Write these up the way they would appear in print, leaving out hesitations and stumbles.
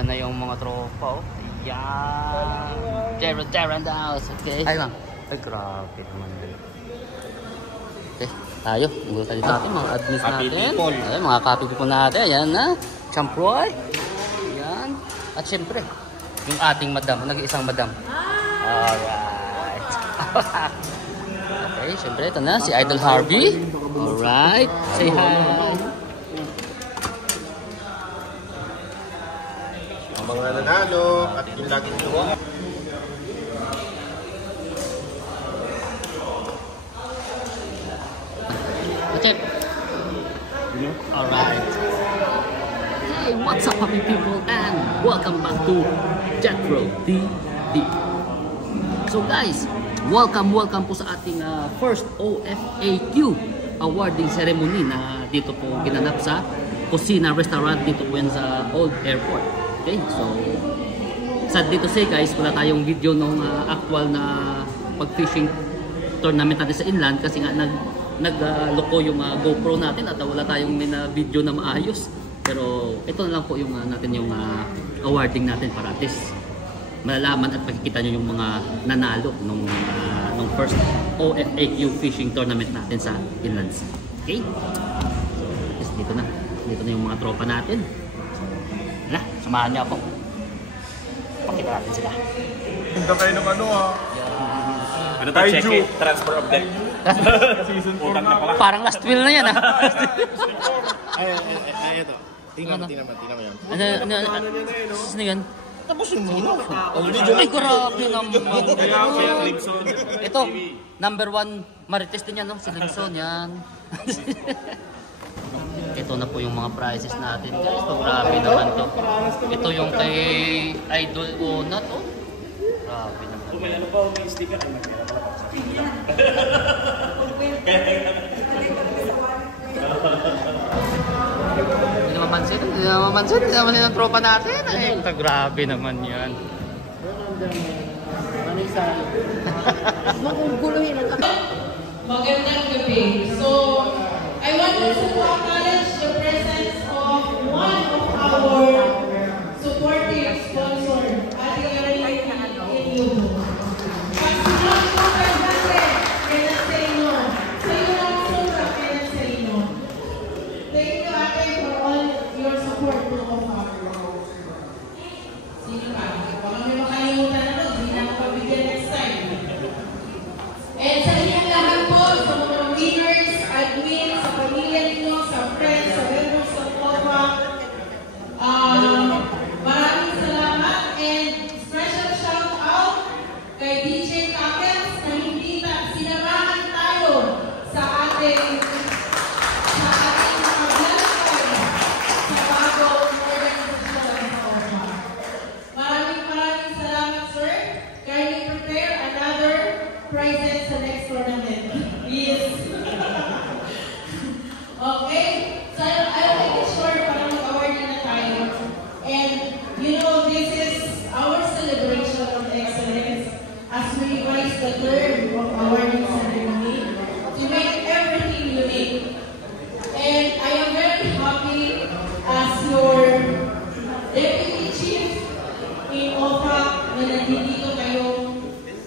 Ayan na yung mga tropa, oh. Ayan. Terran House, okay. Ay lang. Ay, grabe naman din. Okay, tayo. Nagulita dito natin, mga admins natin. Ayan, mga copy people natin. Ayan na. Champroy. Ayan. At syempre, yung ating madam. Nag-iisang madam. Alright. Okay, syempre, ito na. Si Idol Harvey. Alright. Say hi. Ang mga nanalo at yung laging tuwa. Okay. Alright. Hey, what's up, happy people, and welcome back to Jethro TV. So guys, welcome po sa ating first OFAQ awarding ceremony na dito po ginanap sa Kusina Restaurant dito po yan sa Old Airport. Okay, so sad dito say guys, wala tayong video nung actual na pag-fishing tournament natin sa inland kasi nga nagloko yung GoPro natin at wala tayong video na maayos. Pero ito na lang po yung natin yung awarding natin para at least malalaman at makikita nyo yung mga nanalo nung first OFAQ fishing tournament natin sa inland sea. Okay? So, dito na yung mga tropa natin. Wala, samahan niyo ako. Pakita natin sila. Hindi kayo ng ano Ano tayo check it? Transfer of deck. Season 4 na pala. Parang last wheel na yan Ay, ito. Tingnan mo yan. Ano yan? Tapos yung muna. Ay, grabe naman. Ito, number 1 Marites din yan, no? Si Linson, yan. Ito na po yung mga prizes natin, guys. So, grabe naman to. Ito yung kay Idol Ona, to. Grabe naman. Kung may ano pa, may sticker. Hindi naman yung tropa natin. Ay, grabe naman yan. Magandang gabi. So, I want to acknowledge the presence of one of our supportive sponsors, Ate Caroline in Yudo. Pag sinong super natin, kailan sa inyo. Sa iyo lang super, kailan sa inyo. Thank you, Ate, for all your support to offer. Sino pa? Baka may makalimutan na doon, hindi na ako pabigyan next time. And sa inyong lahat po, sa mga winners, admin, sa pamilya ninyo, sa friends, sa members of OFA, maraming salamat and special shout out kay DJ Kakels na hindi sinamahan tayo sa ating paglalakad sa bagong organisasyon sa OFA. Maraming salamat, sir. Kindly prepare another prizes sa next tournament. Please. Okay? So, I'll make it short para mag-award na tayo. And, you know, this is our celebration of excellence as we revise the term of awarding ceremony to make everything unique. And I am very happy as your deputy chief in OFA na nandito kayo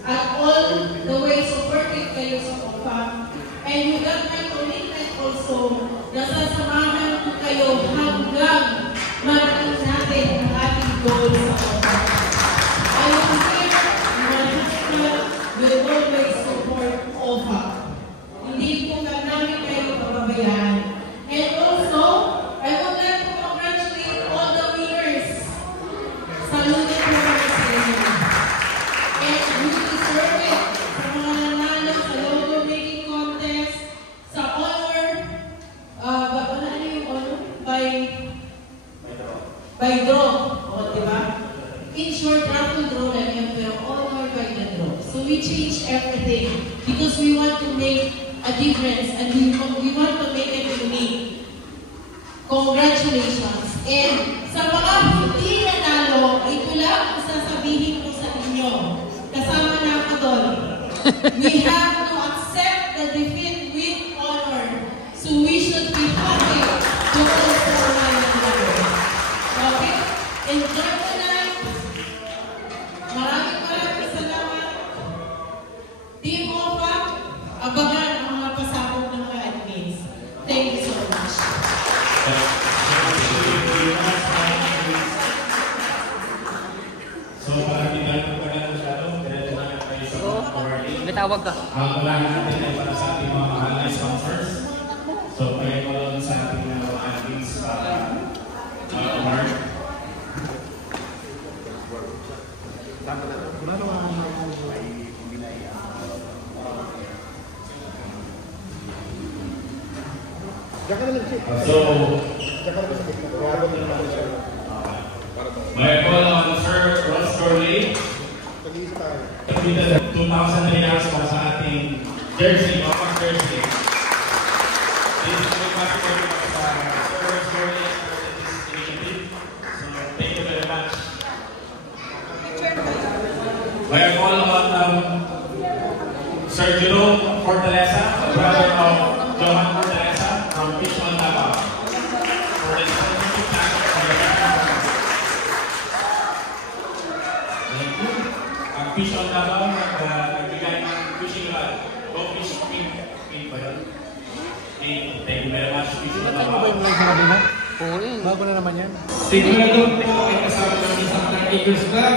at all the way supported kayo sa OFA. And you got my commitment also na sasamahan ko kayo hanggang marating natin ang ating goal sa OFA. I am here, Manhattan will always support OFA. Hindi po namin kayo pababayaan. And also, I would like to congratulate all the winners. Salute po namin sa inyo. And you deserve it sa mga nanalo sa logo making contest, sa honor, ano yung honor? By draw. O, diba? In short, raffle draw lang yun, pero honor by the draw. So we change everything because we want to make a difference and we want to make it unique. Congratulations. And sa mga hindi nanalo, ito lang ang sasabihin ko sa inyo. Kasama na ako doon. We have to accept the defeat with honor. So we should be happy to go for one another. Okay? Enjoy abangan ang mga pasabog ng mga admins. Thank you so much. So, para hindi tayo magpagal masyado, diretso namin kayo sa awarding. May tawag ka. Ang unahin natin ay para sa ating mga mahal na sponsors. So, kayo mo sa ating mga admins para award. So, may call on Sir Ross Corley. 2,000 reals para sa ating jersey, Opak jersey. This is the passport sa Sir Ross Corley for this initiative. So, thank you very much. May call on Sir Jerome Fortaleza, brother of Johan Fortaleza from Fishman Tapa. For the sponsorship pack for the thank you. Ang Fishman Tapa nagbigay ng fishing rod. Go fish pink ba yun? Thank you very much, Fishman Tapa. Bago na naman yan. Sigurado po ay kasama namin sa Santa Acres Club.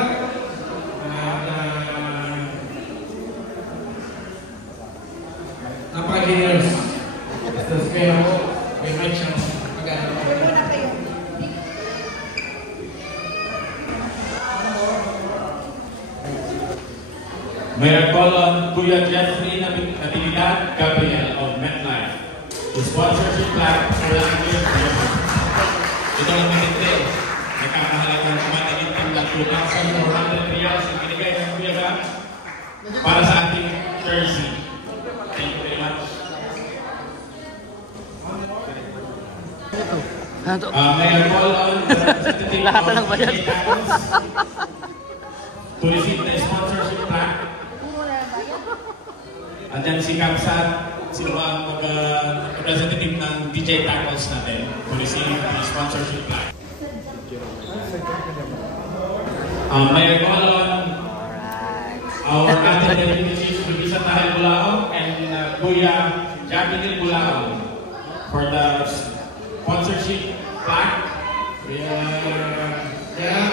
Napaka-generous. Tapos kaya ako, may mic siya mag-ano. May call on Kuya Jeffrey Natividad Gabriel of MetLife. The sponsorship plaque for the year. Ito ang maganda. Nagkakahalagang kumatingin ng 2,400 reals ang binigay ng Kuya Gab para sa ating jersey. Thank you very much. May call on the representative of J Tacos to receive the sponsorship plaque. At then si Kamsat, sino ang representative ng DJ Tacos natin to receive the sponsorship plaque. May call on our acting deputy chief, Luisa Tahel Bulao and Kuya Jacqueline Bulao for the sponsorship plaque. Jack.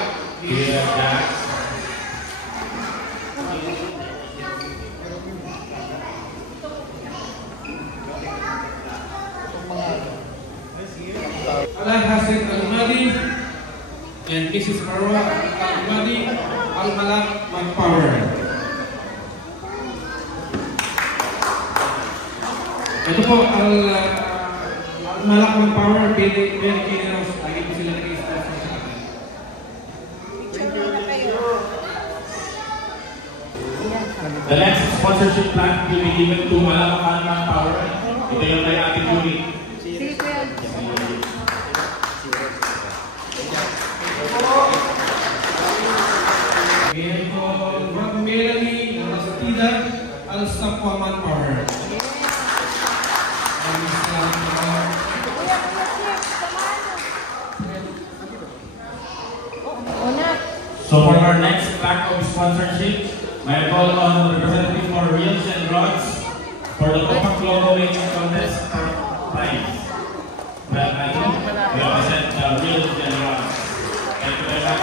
Alan Hassan Al-Madi and Mrs. Marwa Al-Madi Al-Malak Manpower. Ito po, Al-Malak Manpower, very generous. Lagi po sila nag-i-sponsor sa akin. The next sponsorship plan will be given to Malak Manpower. Ito yung kay Ate Julie. Melanie Nastida Al-Safwa Manpower. So for our next pack of sponsorship, may call on representative for Reels and Rods for the Opak Logo Making Contest prize. Well, I think we represent Reels and Rods. Thank you very much.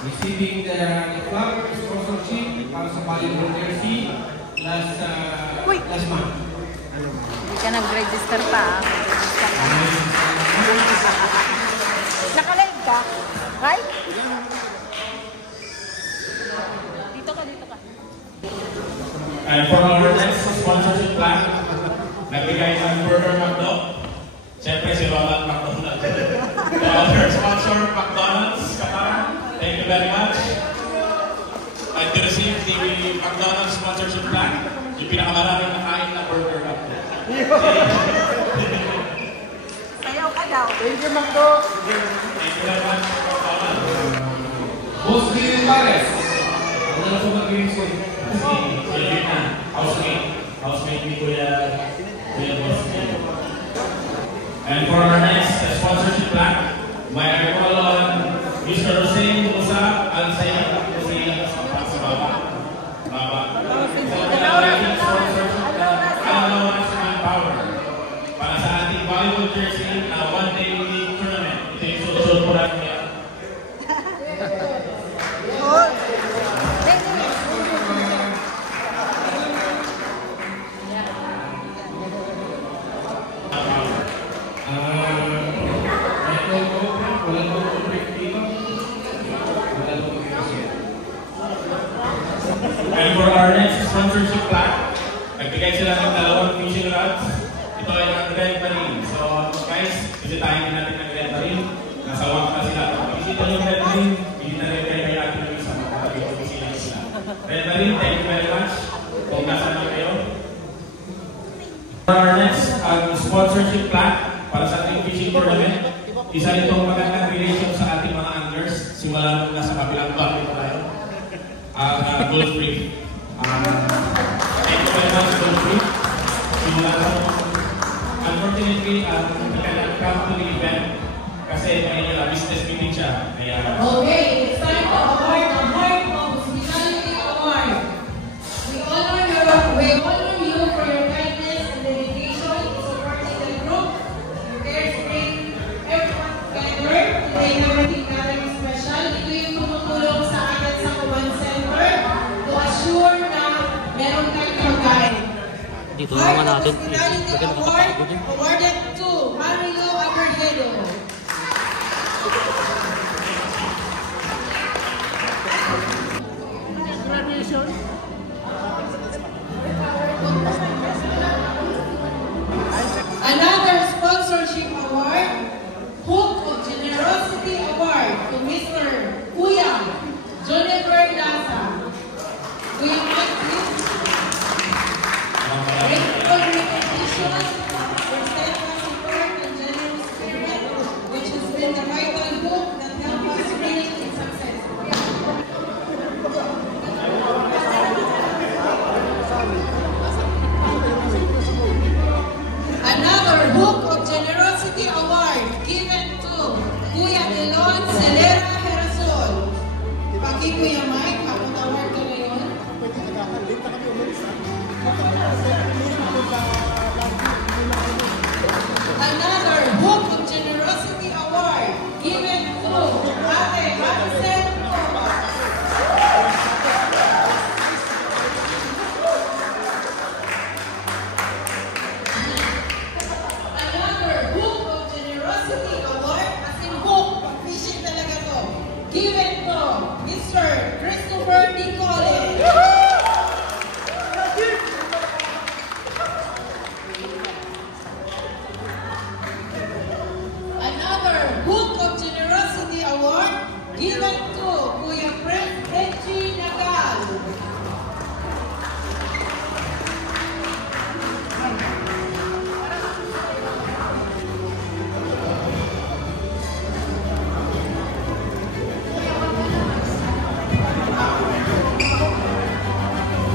Receiving the club sponsorship para sa volleyball jersey last month. Hindi ka nag-register pa, Naka-live ka? Right? Dito ka. And for our next sponsorship plan, nagbigay ng Burger McDo. Siyempre si Ronald McDonald. The other sponsor, McDonald's Qatar. Thank you very much. And to receive the McDonald's sponsorship plan, yung pinakamaraming nakain na Burger McDo. Sayaw ka daw. Thank you, McDo. Thank you very much, McDonald. Boss Green Pares. Ano na sa mag-green school? Housemate ni Kuya Boss Green. And for our next sponsorship plan, may call on Mr. Hussein Musa Al-Sayyid sa baba. Allowance Manpower. Para sa ating volleyball jersey na one-day league tournament. Ito yung susunod po natin yan. And for our next sponsorship plaque, nagbigay sila ng dalawang fishing rods. Ito ay ang Red Marine. So guys, bisitahin din natin ng Red Marine. Nasa wak na sila. Bisita yung Red Marine, bisita rin kayo kay Ate Luisa. Bisita sila. Red Marine, thank you very much. Kung nasaan lang kayo. For our next sponsorship plaque para sa ating fishing tournament, isa nitong magandang relation sa ating mga anglers. Simula nung nasa kabilang bucket tayo. Gold Brief. Thank you very much, Gold Brief. Simula na. Unfortunately, we cannot come to the event kasi may business meeting siya. Okay, it's time to award the Heart of Hospitality Award. We honor you for your kindness and dedication to supporting the group. Your cares bring everyone together. Today, everything gathering special. Ito yung tumutulong sa atin sa Command Center to assure na meron kayong pagkain. Dito Heart naman of natin. Hospitality Award awarded to Mario Aberhedo. Another sponsorship award, Hook of Generosity Award to Mr. Kuya Jennifer Daza. We thank you. Grateful recognition for steadfast support and generous spirit, which has been the vital hook that helped us bring in success. Another Hook of Generosity Award given to Kuya Elon Celera Herasol. Paki Kuya Mike, kapag award ka ngayon. Another Hook of Generosity Award given to Ate Hansel Thomas. Another Hook of Generosity Award, as in hook, pag-fishing talaga to, given to Mr. Christopher D. Collins. Another Hook of Generosity Award given to Kuya Prince Benji Nagal.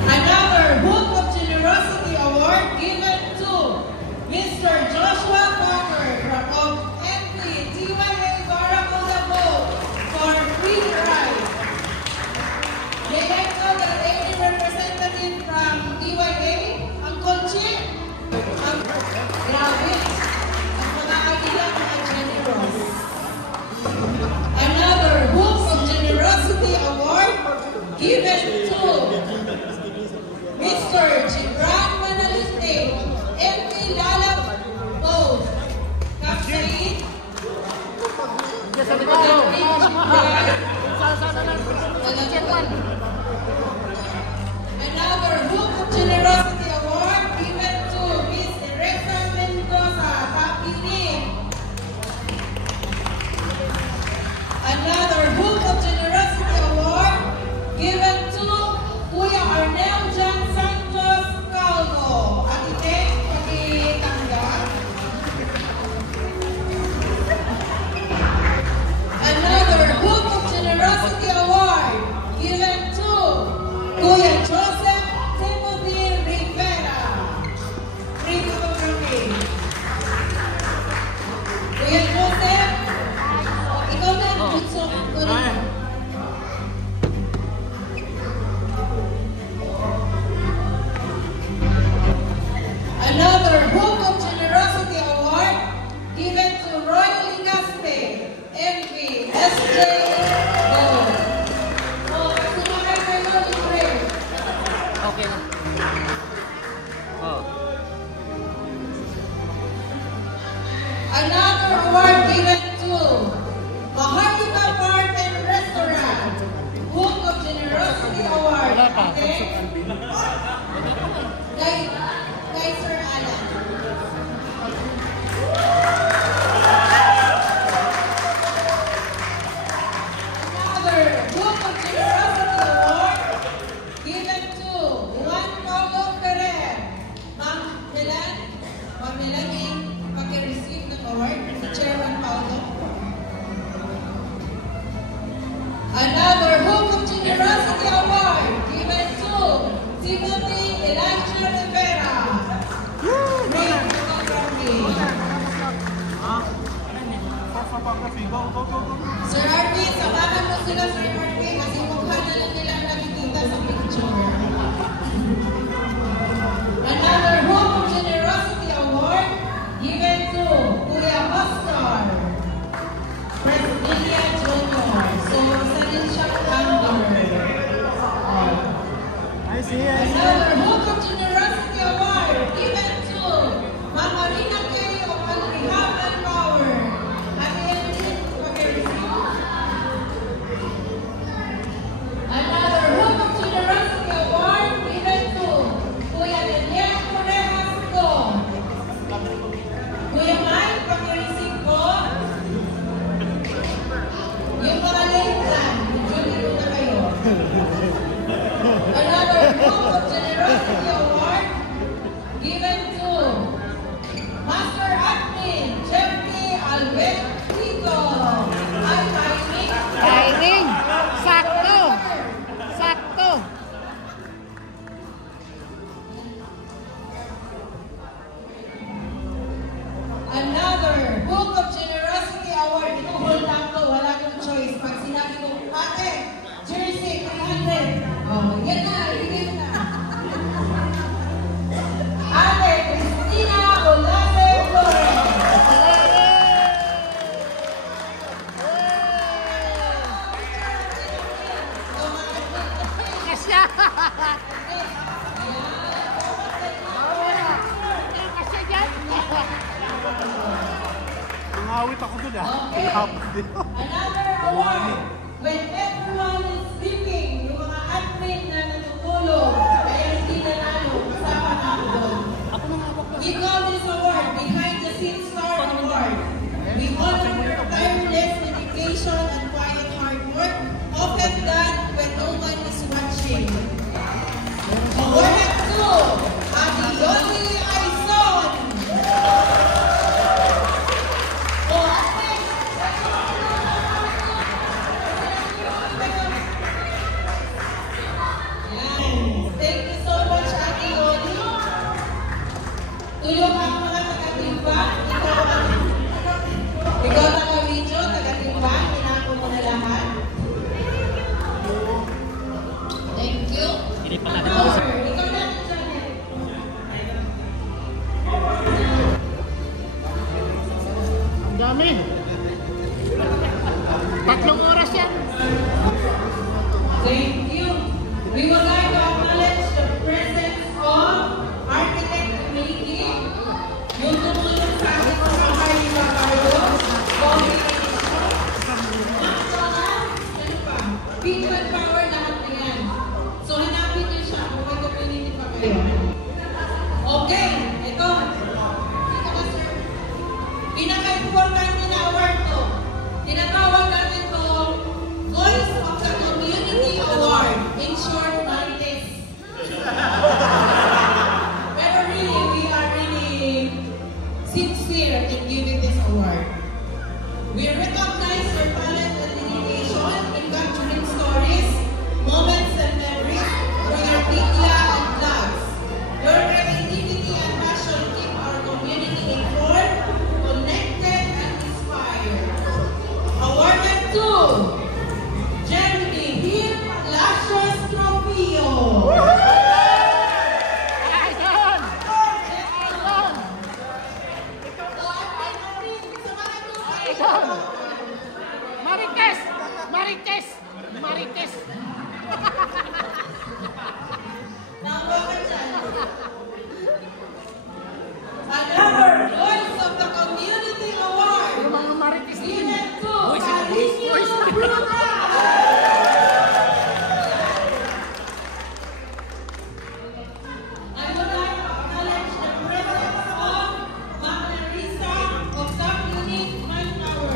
Another Hook of Generosity Award given to Mr. Joshua Cocker from TYA Barracuda Boat for free ride. May I know that any representative from TYA, Uncle Chip? Grabe. Ang pag-aagila mga generous. Another Hook of Generosity Award given to Mr. Gibran Manaliste, MP Lalab Boat, Captain. Another Hook of Generosity Award given to Miss Teresa Mendoza, Kapiling. Another Hook of Generosity Award given to Kuya Arnel Jan Santos Calvo. At ite, pag-itangga. Another Hook of Generosity Award given to Kuya Joseph Timothy Rivera. Free photography. Kuya Joseph, ikaw na ang Another Book of Generosity Award given to Roy Ligaste, MV, SJ. Sumakay kayo libre. Okay na. Oh. Another award given to Maharlika Bar and Restaurant, Book of Generosity Award. Okay? Kay Sir Alan. Another Book of Generosity Award given to Juan Paulo Ferrer. Ma'am Melanie, pag-receive ng award si Chairman Paulo. Another Book of Generosity Award given to Timothy Elijah Rivera. Great photography. Sir Arvin, samahan mo sila, Sir Arvin, kasi mukha na lang nila nakikita sa picture. Another Book of Generosity Award given to Kuya Oscar Presidia Jr. So, isa din siyang member. Another Book of Generosity Award given to Mama Rina Kay of Alrihab and Power. Ate Evelyn, pag-receive. Another Book of Generosity Award given to Kuya Lilian Correas ko. Kuya Mike, pag-receive ko. Yung mga late lang, Julie ko na kayo. Another Book of Generosity Award given to Master Admin Jeffrey Albertito. Ay, Irene. Irene, sakto. Sakto. Another Book of Generosity Award. Ito, hold lang to. Wala kang choice. Pag sinabi ko, ate, jersey, 300. Oh, yan na. Ibigay na. Ate, Cristina Olave Flores. Kasya. Kasya dyan. Nangawit ako dun ah. Okay. Another award. When everyone is sleeping, yung mga admin na natutulog, kaya hindi nanalo, kasama na ako doon. We call this award Behind the Scenes Star Award. We honor your tireless dedication and quiet hard work, often done when no one is watching. Award 2, Adioli Aizon. Oh, admin. Thank you so much, Ate Yoli. Tulong ang mga taga-timbang. Ikaw taga-video, taga-timbang. Tinako mo na lahat. Thank you. Ikaw na, Janet. Ang dami. 3 oras yan. Thank you. We would like to acknowledge the presence of Architect Ricky, yung tumulong sa akin sa Maharlika Barrio, Bobby People and Power, lahat na yan. So hanapin niyo siya kung may community pa kayo. Okay, ito. Dito ka, sir. Pinaka-importante na award to. Tinatawag natin to Voice of the Community Award. In short, Marites. Pero really, we are really sincere in giving this award. We recognize your talent and dedication in capturing stories Marites! Marites! Nakuha ka dyan. Another Voice of the Community Award. Yung mga Marites din. Given to Carino Bruno. I would like to acknowledge the presence of Magna Risa of Subunit Manpower.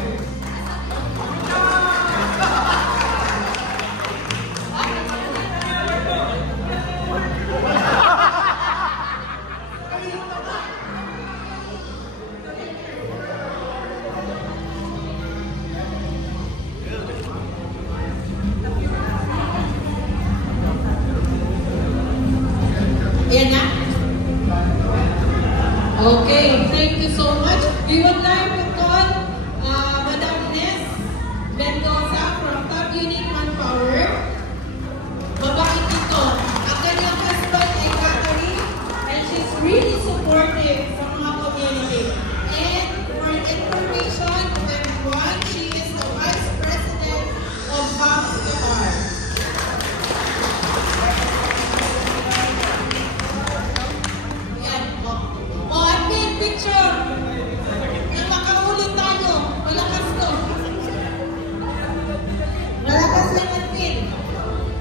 Ayan na. Okay, thank you so much. We would like to call Madam Ines Mendoza from Top Unit Manpower. Mabait ito. Ang kanyang husband ay Catherine and she's really supportive sa mga community. And for information to everyone, she is the Vice President of HAPCR. Yan. O, admin, picture. Nang makaulit tayo. Malakas to. Malakas lang admin.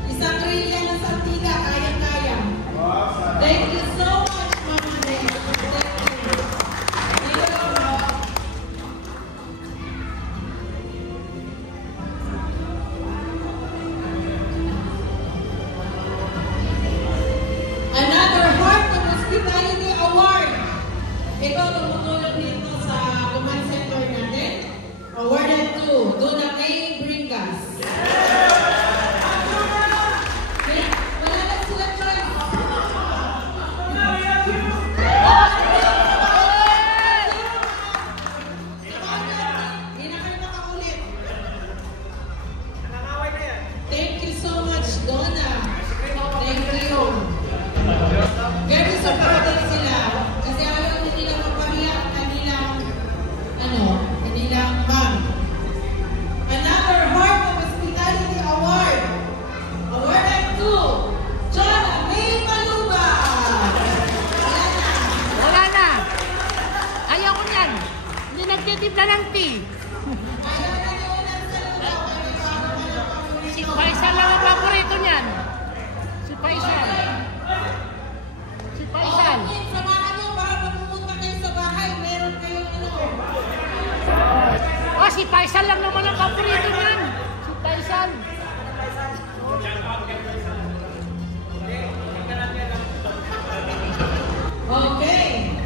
Isang trillion na santila, kaya-kaya. Thank you so much, Mama Day. Thank you. Thank you. Another Heart of Hospitality Award. Ito tumutulong dito sa command center natin. Awarded to Donna May Bringas. Wala lang sila dyan. Hindi na kayo makaulit. Thank you so much, Donna. Thank you. Very supportive sila. Kasi ayaw nila mapahiya ang kanilang ma'am. Another Heart of Hospitality Award. Awarded to Jonah May Maluba. Wala na. Ayaw ko yan. Hindi nagtitipla ng tea. Ayaw na yun ang Si Faisal lang ang paborito niyan. Si Faisal. Si Faisal. Samahan nyo para pag pumunta kayo sa bahay, meron kayong Oh, si Faisal lang naman ang paborito niyan. Si Faisal. Okay.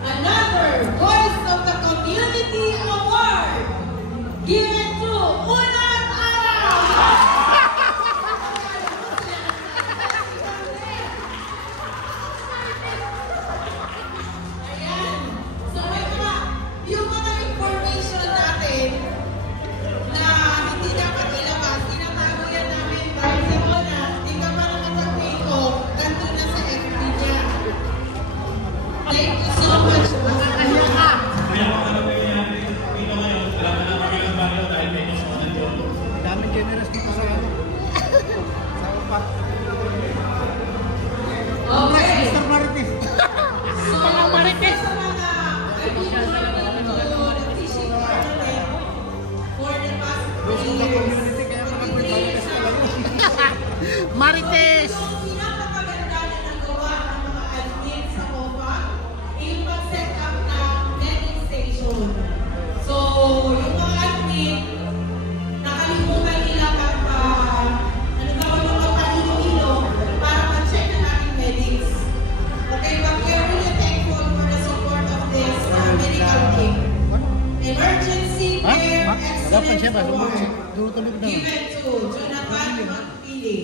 Another Voice of the Community Award given to Unat Ara. Ayan. So yung mga information natin na hindi dapat ilabas, tinatago yan namin dahil sa Unat, hindi ka pa naman mag-take nandun na sa FB niya. Thank you so much. Kanya ka. Kaya kung ano ba yung dito ngayon, kailangan na kami ng bago dahil may nasunan doon. Daming generous dito sa ano. Sa upat. Okay. Mr. Marites. So, Mga Marites. sa mga kaibigan natin to the fishing tournament for the past 3 years. Community kaya mga Marites talaga. Marites. So, pinapakaganda na nagawa ng mga admin sa OPA yung pag-set up ng netting station. So, yung mga admin, nakalimutan nila magpahilo-hilo para ma-check ang ating medics. Okay, but we're really thankful for the support of this medical team. Emergency care Harapan siya ba? excellence award Tulog na. given to Jonathan Magpili.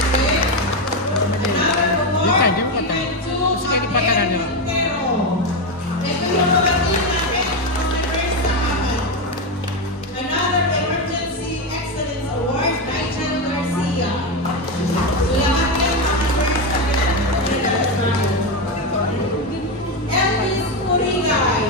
Okay? Another award given to Javier Montero. Ito yung mga team natin, mga members sa amin. Another Emergency Excellence Award, Nigel Garcia. So lahat yan mga members sa amin. Elvis Purigay.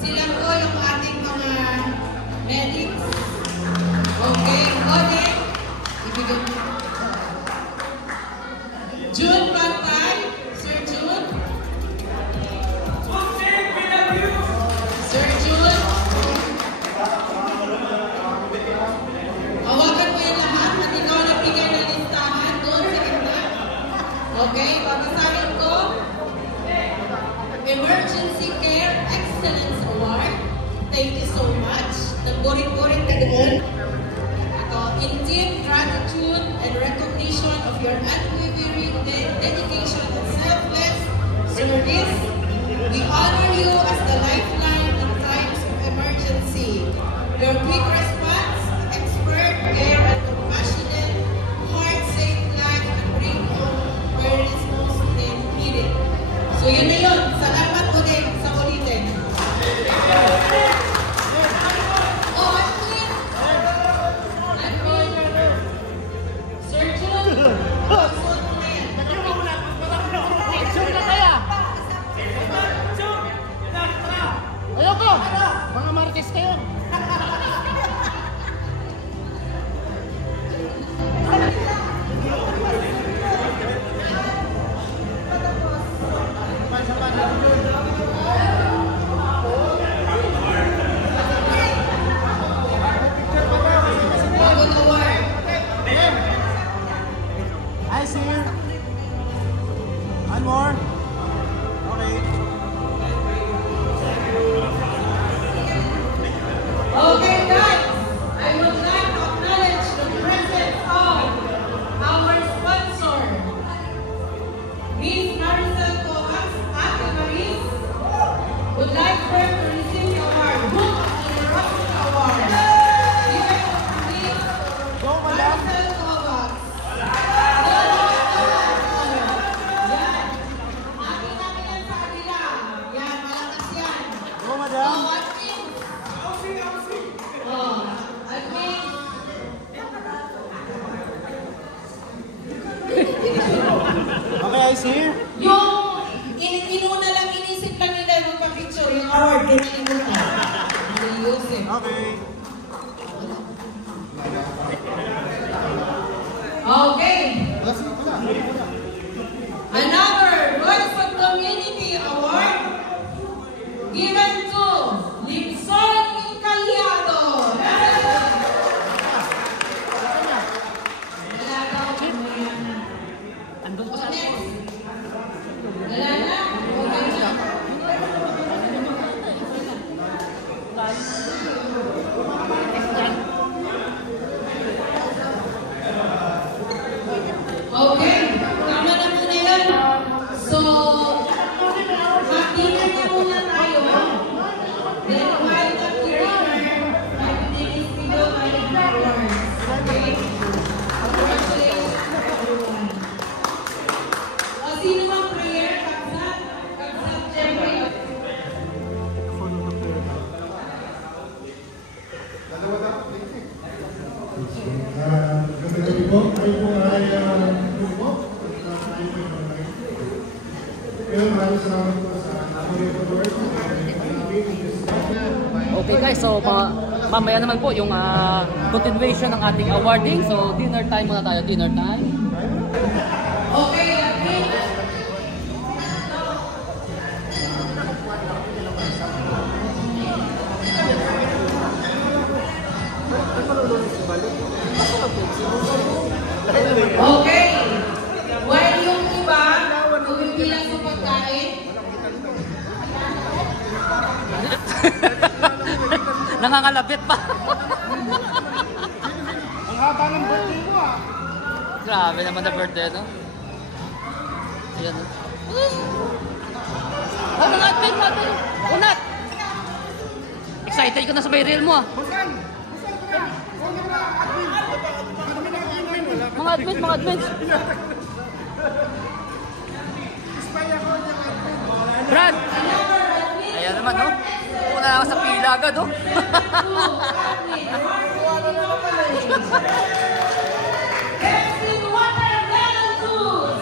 Sila po yung ating mga medics. Okay, Ode, ibigay mo. June Pantay, Sir June. Sir June. Hawakan mo yan lahat at ikaw nagbigay ng listahan doon sa gitna. Okay, babasahin ko. Emergency Care Excellence Award. Thank you so much. Nagburing-buring ka doon. Ito, in deep gratitude and recognition of your unwavering dedication and selfless service, we honor you as the lifeline in times of emergency. Your quick response, expert care, and compassionate heart saved life and bring home where it is most needed. So yun na yun. Salamat po din sa ulitin. Oh, Admin! Admin! Sir Jun! Pagsuot mo na yan. Picture na kaya. Ayoko. Mga Martes kayo. Bagong award. I see you. One more. Okay. Okay, guys. I would like to acknowledge the presence of our sponsor, Miss Maricel Coax, Ate Maris, would like her to receive the award, Book of Generosity Award, given to Miss Maricel Coax. Yan. Akin namin yan sa kanila. Yan, malakas yan. Go, madam. Oh, Admin. Oh, Admin. Okay, I see you. Yung inuna lang, inisip lang nila yung magpa-picture, yung award, kinalimutan. Yusef. Okay. Okay. Another Voice of Community Award given to Lipson Caliado. Andun ko sa... Wala na? Okay na. Okay, tama na muna yan. So, mag-dinner na muna tayo. Then, while the curator, mag-dinis below by the awards. Okay? Congratulations to everyone. O, sino mang prayer? Kagsat? Kagsat, Jeffrey? Gabi po, kayo po ay po. Kaya maraming salamat po sa Napoleon Award. Okay guys, so mamaya naman po yung continuation ng ating awarding. So dinner time muna tayo, dinner time. Okay, Admin. Okay. While yung iba, bumibilang sa pagkain, Nangangalabit pa. Ang haba ng birthday mo ah. Grabe naman na birthday, no? Ayan. Oh, mga admin, mga admin. Unat! Excited ka na sa may reel mo, ah. Busan! Busan ko na! Huwag mo na! Admin! Mga admin, mga admin. Ispaya ko niya admin. Brad! Ayan naman, no? Una ako sa pila agad, oh. Pepsi Watermelon Juice!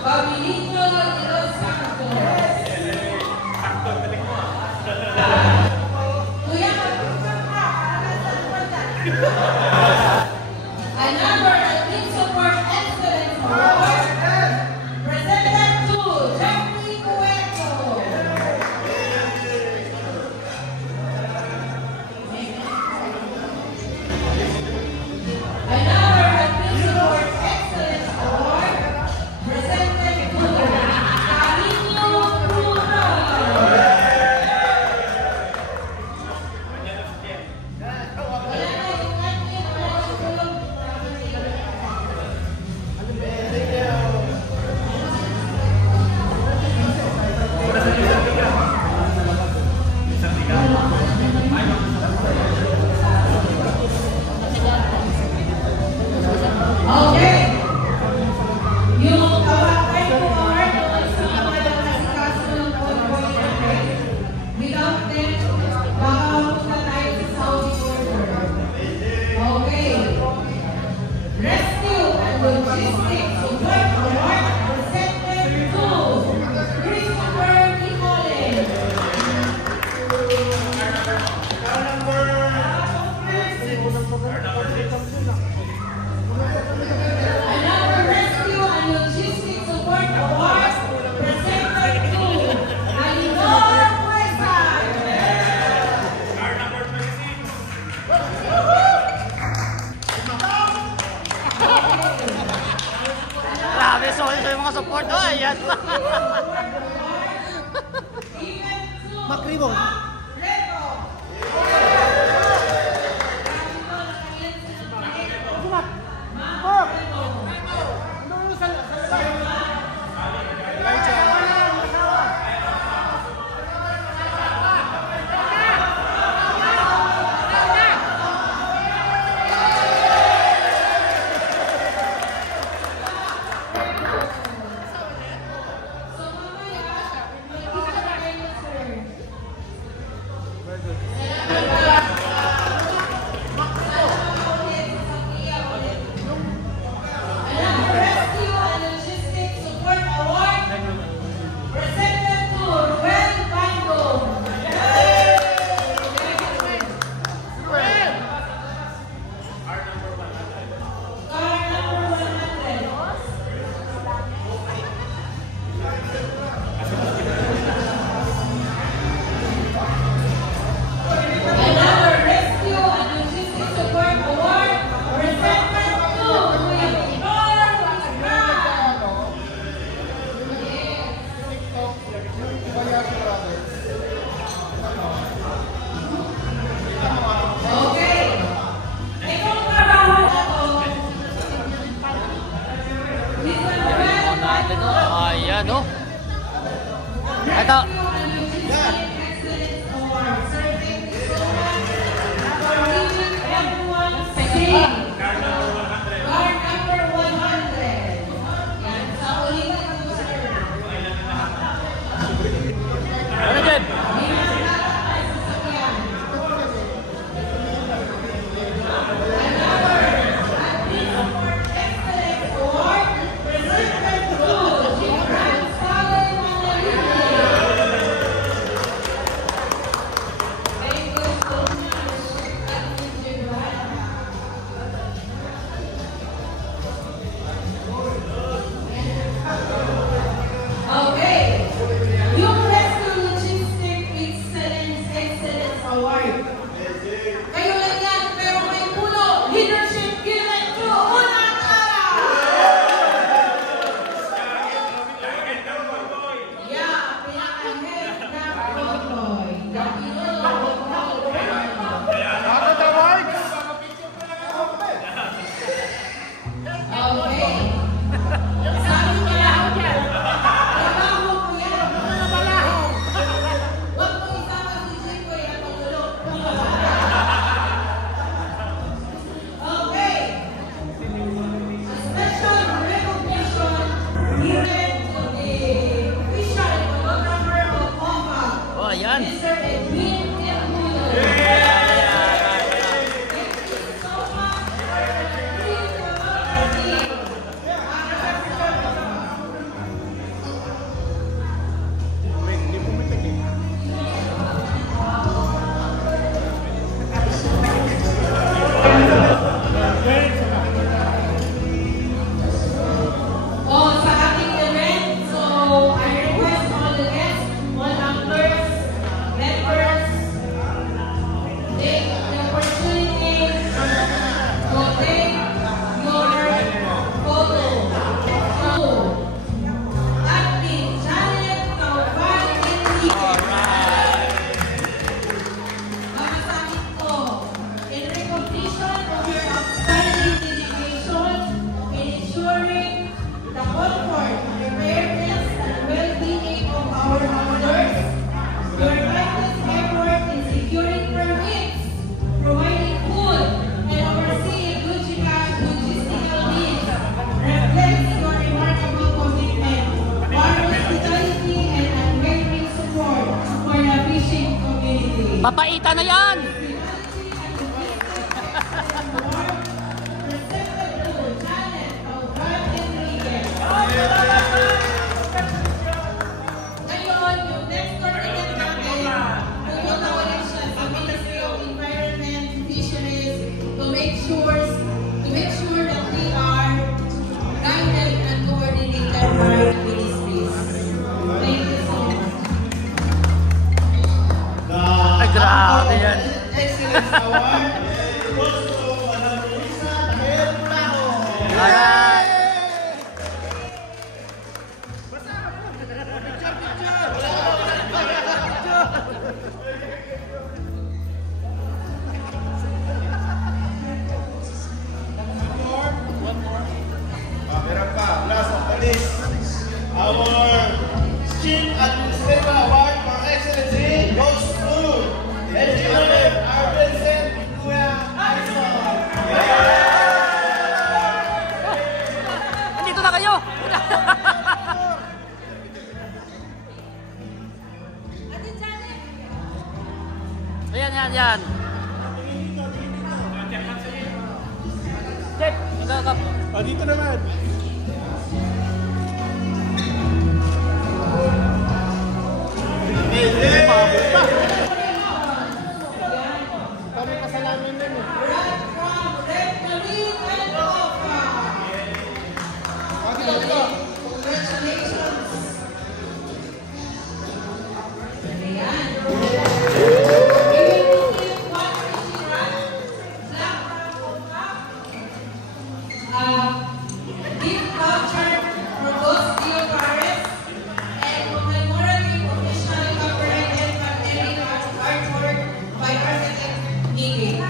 Pabilito de los Santos. Kuya, mag-usap ka. Another Team Support Excellence Award presented to Jeffrey Cueto. Another Team Support Excellence Award presented to Camilo Cruz. Okay. Yung kawakay ko or doon sa mga nakasikaso ng convoy natin, without them, baka tayo sa Saudi border. Okay. Rescue and Logistics Support Award presented to Christopher Nicolet. Another Rescue and Logistics Support Award presented to Alidor Puesa. Grabe, sorry sa mga support. Oh, ayan. Makribon. Another Rescue and Logistics Support Award presented to Ruel Bando. Car number 100. Another Rescue and Logistics Support Award presented to Victor Pascal. Okay. Itong trabaho na to, Mr. Ruel Bando. Ayan, oh. Ito. Excellence Award. Sir, thank you so much for giving everyone sing. Guard number 100. Yan, sa ulitin ko, sir. Ano dyan? May naglalakad tayo sa sasakyan. Another Team Support Excellence Award presented to Gibran Saleh Manalili. Very good so much, Captain Gibran. Okay. Yung Rescue Logistics Excellence Award. Kayo lang yan, pero may puno. Leadership given to Unang Araw. Yeah, pinaka-head ng convoy. Okay. Sabi niya, trabaho ko yan. Huwag mo isama si Jikoy at Pangulo. Okay. A special recognition given to the official photographer of OMA, Oh, ayan. Mr. Edwin M. Muno. Thank you so much. Papaita na yan! Ngayon, yung next tournament natin, pumunta ulit siya sa Ministry of Environment, Fisheries, to make sure that we are guided and coordinated by ministries. Thank you so much. Ay, grabe yan. Excellence Award goes to Madam Luisa Del Plano. Ayan. Meron pa, last of the list. Our Chief Administrator Award for Excellency goes to Engineer Arvincent Kuya Aison. Andito na kayo! Ayan, yan, yan. Jeff, magkakap. Dito naman. Kami kasalanan din eh. From Red Marine and Alpha. Congratulations. Ayan. Gift voucher for both Leo Paris and commemorative official copyrighted pandemic artwork by architect Nigel.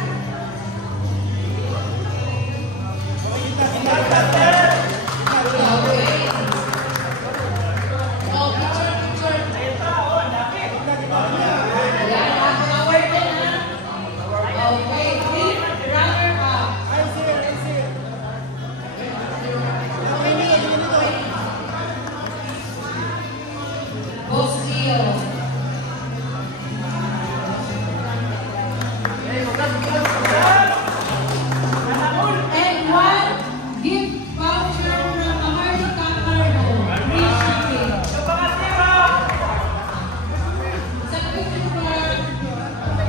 And one gift voucher from Maharlika Cargo. Free shipping.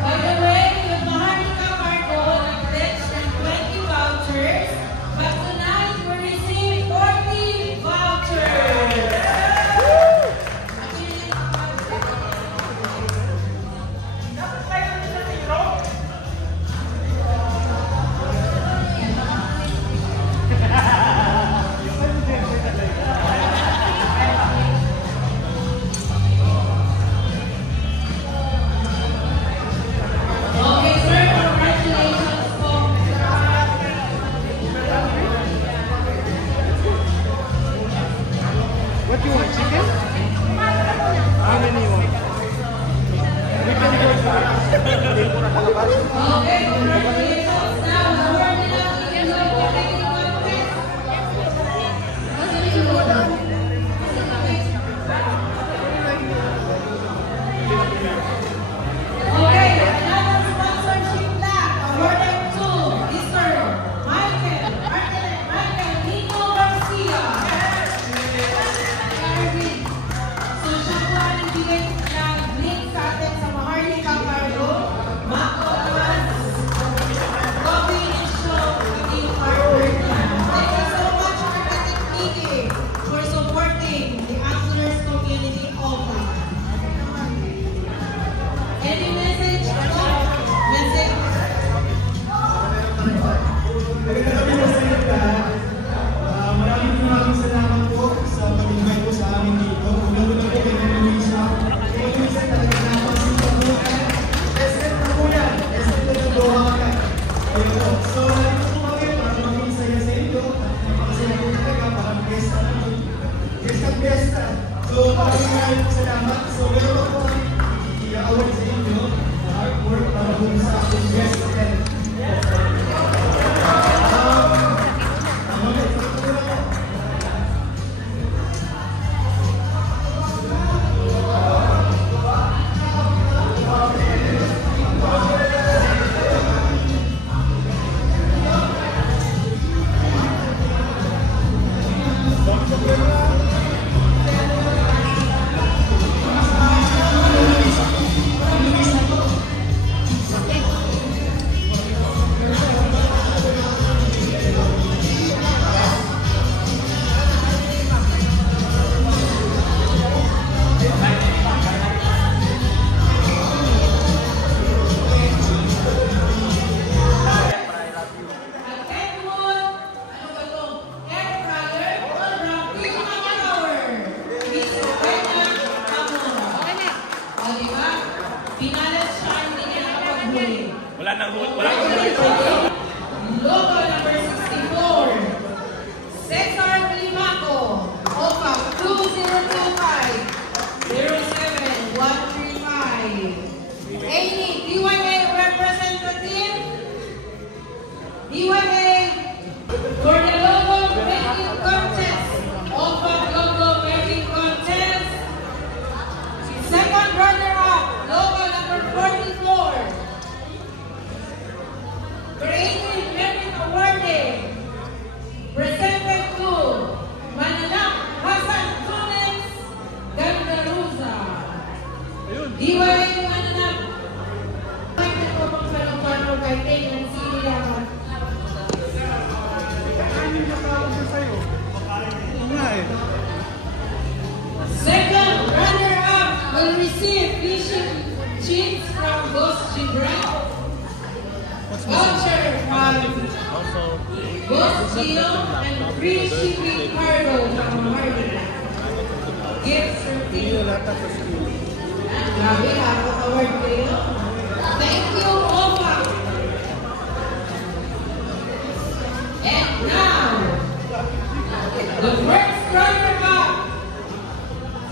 By the way, with Maharlika Cargo, nag-pledge ng 20 vouchers, but tonight we received 40 vouchers. Okay, sir, congratulations po. What you want, chicken? How many you want? We can go Okay, congratulations. Now, award nila ang Yellow Quality Contest. Okay, another sponsorship plaque awarded to Mr. Michael Nico Garcia. So, siya po ang nagbigay ng link sa atin sa Maharlika Cargo, Mako Trans, Coffee and Show, kami yung partner niya. Thank you so much, Architect Miki, for supporting the Anglers community also. Any message? Message? Maraming salamat po sa pag-invite po sa amin dito. Una-una po kay Luisa. Kay Luisa talaga napansin ko po. Estet na po yan. Estet na doha ka. So, nandito po kami para maging saya sa inyo. Napakasaya po talaga para mag-fiesta namin. Fiesta. So, maraming salamat. So, meron po kami i-award sa inyo. Artwork para po sa ating guest. Logo number 64, Cesar Climaco, OPA 2025-07135. Any DYA representative? DYA for the logo making contest, OPA logo making contest. Second runner-up, logo number 44. Creative Merit awarded, presented to Mananap Hasan Tunes Gandaruza. DYA Mananap. Bakit ko bang salong-salong kay King ng Sili Yaman? Second runner-up will receive fishing chips from Boss Gibran. Voucher from Boss Gio and free shipping cargo from Hardy. Gift certificate. Grabe, award kayo. Thank you, Opa. And now, the first runner-up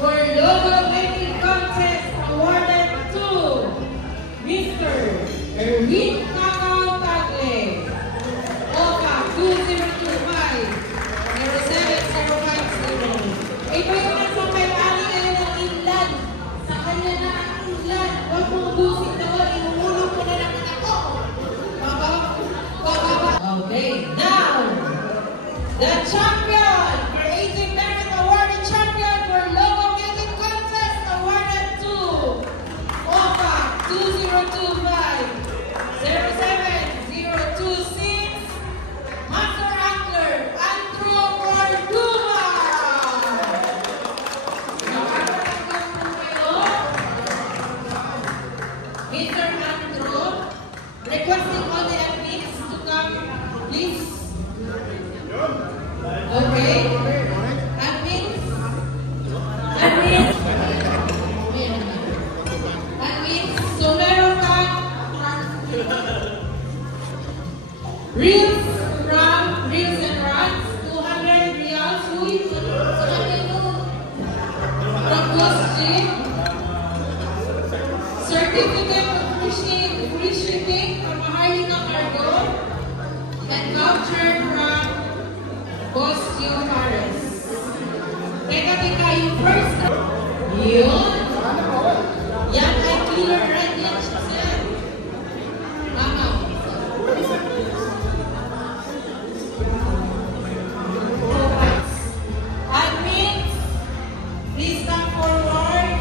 for logo making contest awarded to Mr. Erwin Kakao Tagle, OPA 2025-07050. Ito yung nasa may-ari ngayon ng inland. Sa kanya na ang inland. Huwag mong ubusin doon. Inumulong ko na lang ako. Okay, now, the champion, Creative Merit Awarded Champion for Logo Making Contest awarded to OPA 2025-07026, Master Angler, Andrew Corduma. Nakakatanggap po kayo. Mr. Andrew, requesting all the admins to come, please. Okay. Admins. Admins. Admins. So meron kang reels and runs, 200 reals. From Boss G. Certificate of free shipping from Maharlika Cargo. And voucher from Boss Gio Paris. Teka, yung first. Yun. Yan ay killer red yan siya, sir. Tama. Admins, please come forward.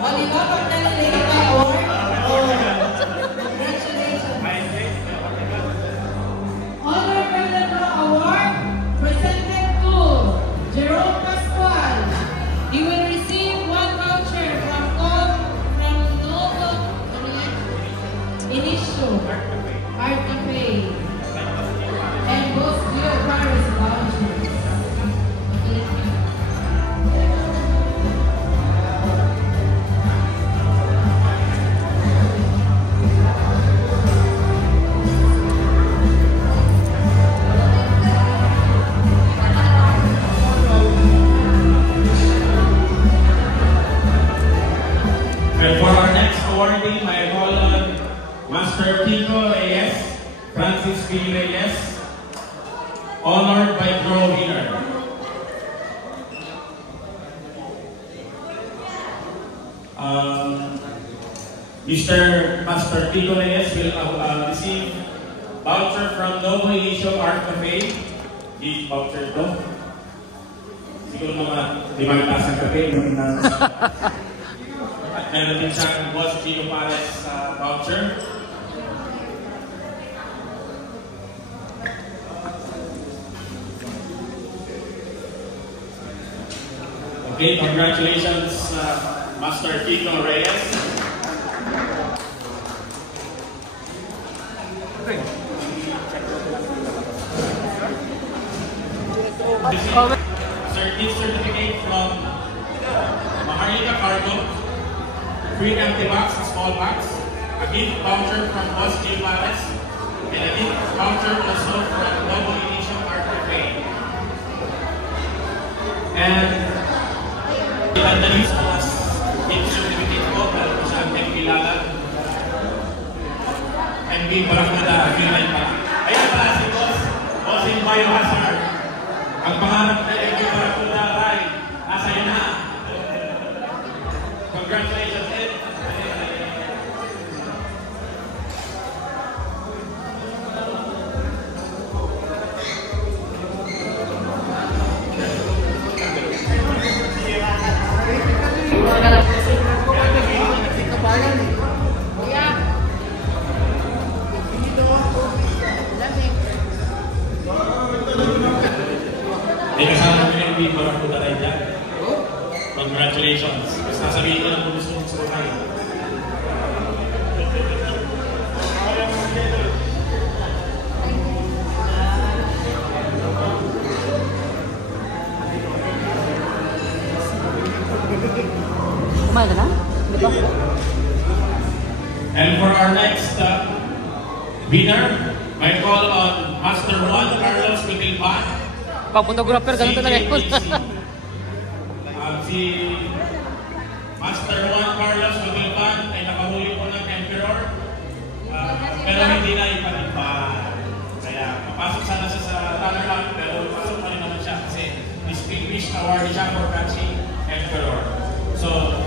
Oliver, pag nalilito ka award? Congratulations. Honor President Award presented to Jerome Pascual. He will receive one voucher from Novo Inicio Art Cafe and Boss Gio Paris vouchers. And for our next awardee, may call on Master Tico Reyes, Francis P. Reyes, honored by Draw Winner. Mr. Master Tico Reyes will receive voucher from Novo Inicio Art Cafe. Gift voucher to. siguro mga 5 tasang kape. At meron din siyang Boss Gio Pares voucher. Okay, congratulations, Master Tito Reyes. Gift certificate from Maharlika Cargo, free empty box, small box, a gift voucher from Boss Gio Pares, and a gift voucher also from Global Edition Art Cafe. And the list was gift certificate po, pero kung saan kayo kilala. MB Barakuda, Gilay pa. Ayan pala si Bossing Biohazard. Ang pangarap na MB Barakuda, Rai, nasa yun na. Congratulations, Ed. Congratulations. Basta sabihin ka lang kung gusto mong sumakay. Kumain ka na? And for our next winner, may call on Master Juan Carlos Cutilpan. Pag photographer, ganun talaga yun. Si Master Juan Carlos Cutilpan ay nakahuli po ng Emperor, pero hindi na ipatipad. Kaya papasok sana siya sa runner up, pero pasok pa rin naman siya kasi distinguished award siya for catching Emperor. So,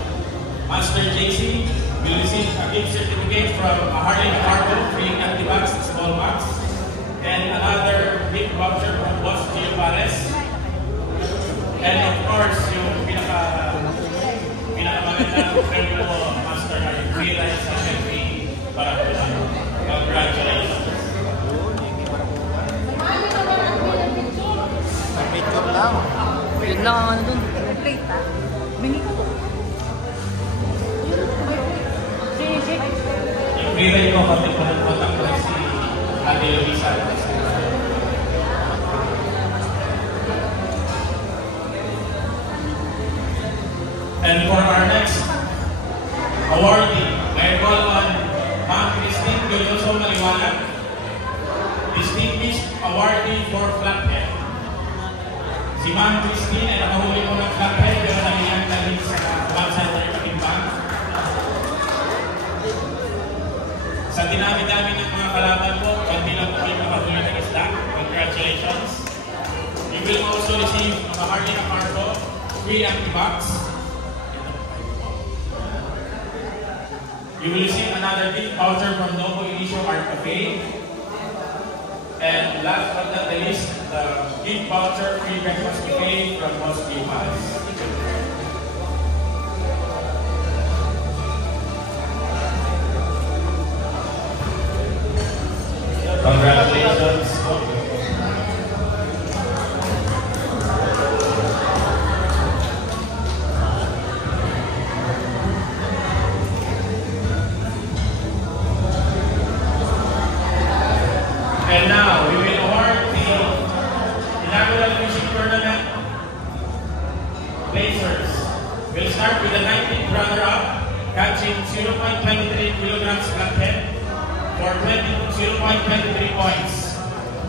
Master JC will receive a gift certificate from Maharlika Cargo, free empty box, small box, and another gift voucher from Boss Gio Pares. And of course, yung pinakamagandang premyo mo, Master, ay realize sa selfie para po lang. Congratulations. Picture lang. Yun lang ang ano dun. Plate ha? Bini ko to. Yung relay ko, kapit ko ng contact ko si Ate Luisa. And for our next awardee, may call on Ma'am Christine Gulyoso Maliwanag, Distinguished Awardee for Flathead. Si Ma'am Christine ay nakahuli mo ng flathead pero nangyayang nalit sa bansa ng Katimbang. Sa dinami-dami ng mga kalaban mo, kundi lang po kayo makahuli ng isda. Congratulations. You will also receive a Maharlika Cargo, free empty box. You will receive another gift voucher from Novo Inicio Art Cafe. And last but not the least, the gift voucher free breakfast buffet from Boss Gio Pares. Congratulations. And now, we will award the inaugural fishing tournament placers. We'll start with the 19th runner-up, catching 0.23 kilograms flathead for 0.23 points.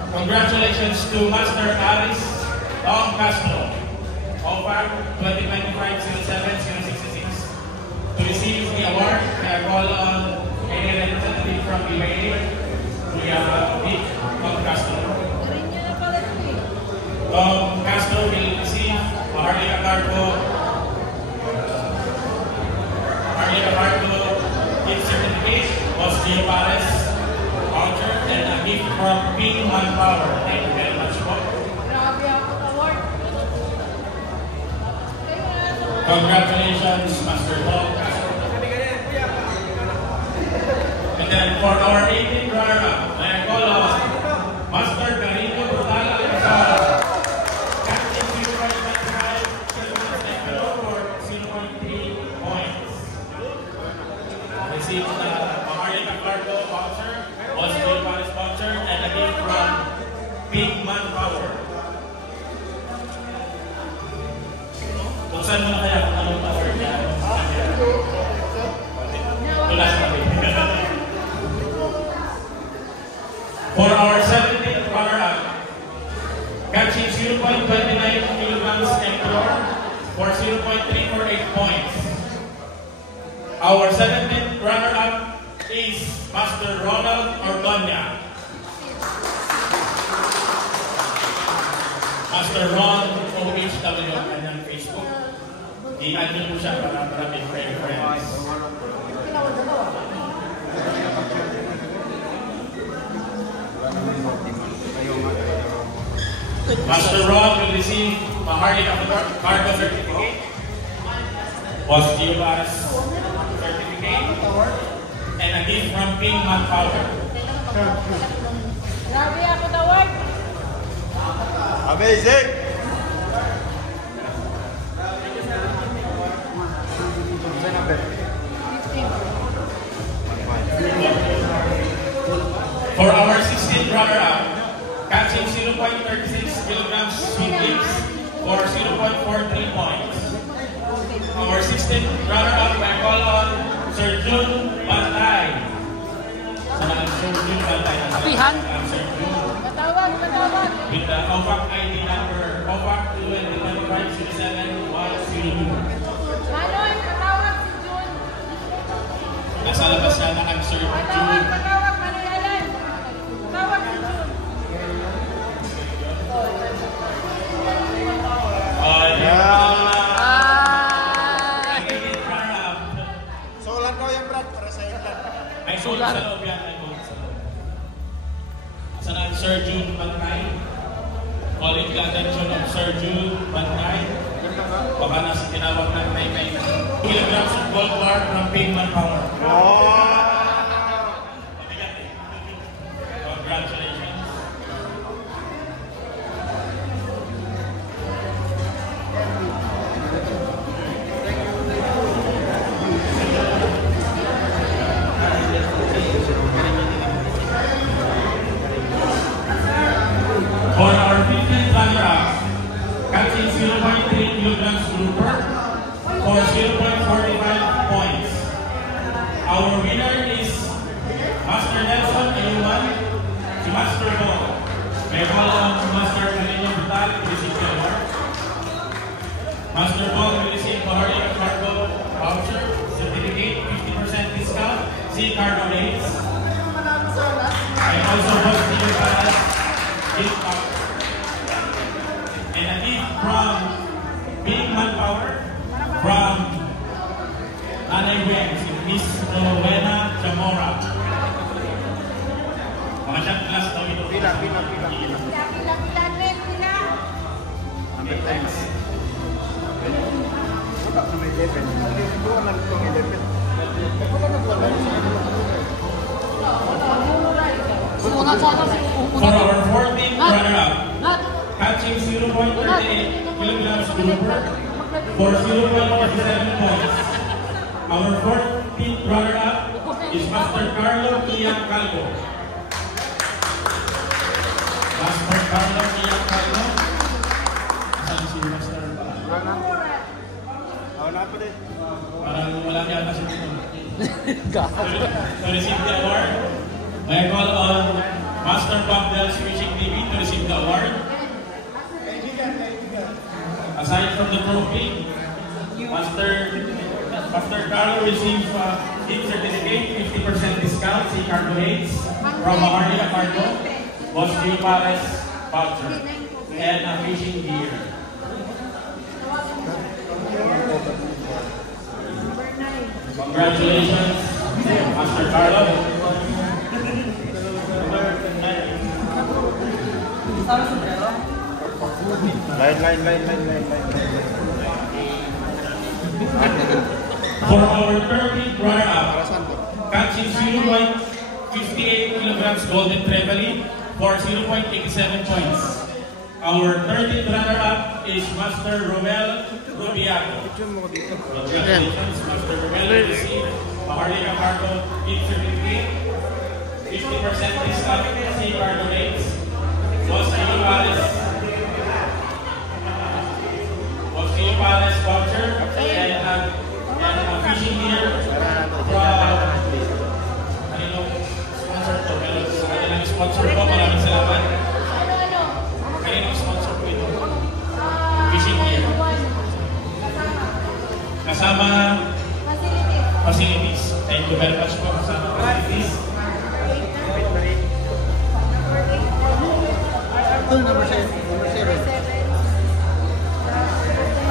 Congratulations to Master Aris Tom Castro, OPAC 2025-07-066. To receive the award, I call on any representative from UAE. We have Tom Castro. Tom Castro will receive Maharlika Cargo gift certificate, Boss Gio Pares voucher, and a gift from Ping Manpower. Thank you very much, po. Grabe ako award. Congratulations, Master Paul. And then for our 18th runner-up, I call on Master Carino Brutala Captain 0.25, for 0.3 points. Received the Maharlika Cargo voucher, Oscar Paris voucher, and a gift from Big Manpower. Buksan mo na kaya kung anong power niya. Tulas kami. For our 17th runner-up, catching 0.29 kilograms Emperor for 0.348 points. Our 17th runner-up is Master Ronald Ordonia. Master Ron OHW ang kanyang Facebook. I-add niyo po siya para maraming friends. Master Ron will receive Maharlika Cargo certificate, Boss Giova's certificate, and a gift from King Manpower. Grabe ako tawag. Amazing! For our 16th runner-up, catching 0.36 kilograms sweepings for 0.43 points. Our 16th runner-up, I call on Sir June Bantay. Sir June Bantay. Kapihan. Sir June. Matawag. With the OVAC ID number OVAC 225-07-102. Manoy, matawag si Jun. Nasa labas na ang Sir June. Matawag, Manialan. Matawag si Jun. Solar ko yung Brad para sa iyo. Ay, solar sa loob yan. Saan ang Sir June Bantay? Calling the attention of Sir June Bantay. Baka nasa tinawag ng 99 kilograms of gold bar from Big Manpower. Congratulations. For our 15th runner-up, catching 0.3 kilograms grouper for 0.45 points. Our winner is Master Nelson Ayuman, si Master Ball. May call on Master Carino Brutal to receive the award. Master Ball will receive Maharlika Cargo voucher, certificate, 50% discount, see cargo rates. And also Boss Giova's gift voucher. And a gift from Big Manpower from Nanay Wen, si Miss Rowena Chamora. Mga siyang class daw ito. Pila. Number 10. Wala sa may 11. Doon lang itong 11. For our 14th runner-up, catching 0.38 kilograms grouper for 0.47 points. Our 14th runner-up is Master Carlo Ian Calvo. Master Carlo Ian Calvo. Saan si Master? Na pa din. Parang wala niya kasi dito. To receive the award, I call on Master Bob Del's Fishing TV to receive the award. Aside from the trophy, Master Carlo receives a gift certificate, 50% discount, see cargo rates from Maharlika Cargo, Boss Giova's voucher, and a fishing gear. Congratulations, Master Carlo. Line. For our 13th runner-up, catching 0.58 kilograms golden treble for 0.87 points. Our 13th runner-up is Master Romel Rubiaco. Congratulations, Master Romel. You received a Harley Cargo gift certificate, 50% discount, C cargo rates, Boston Palace voucher, and a fishing gear from sponsor to. Pero sa kanilang sponsor po, maraming salamat. Kanilang sponsor po ito. Fishing gear. Kasama facilities. Thank you very much po kasama facilities.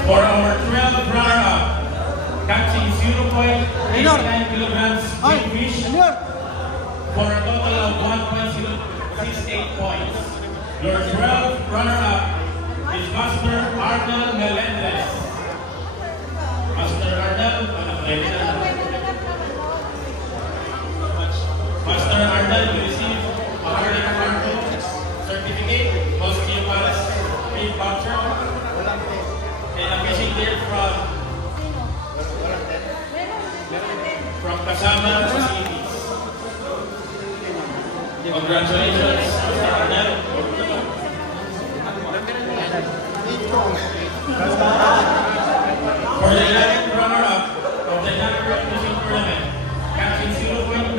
For our 12th runner-up, catching 0.89 kilograms big fish for a total of 1.068 points. Your 12th runner-up is Master Arnel Melendez. Master Arnel, Master Arnel, you receive a Harley Cargo certificate, Boston Palace gift voucher, and a fishing gear from Kasama Facilities. Congratulations, Mr. Arnel. For the 11th runner-up of the January Fishing Tournament, catching 0.90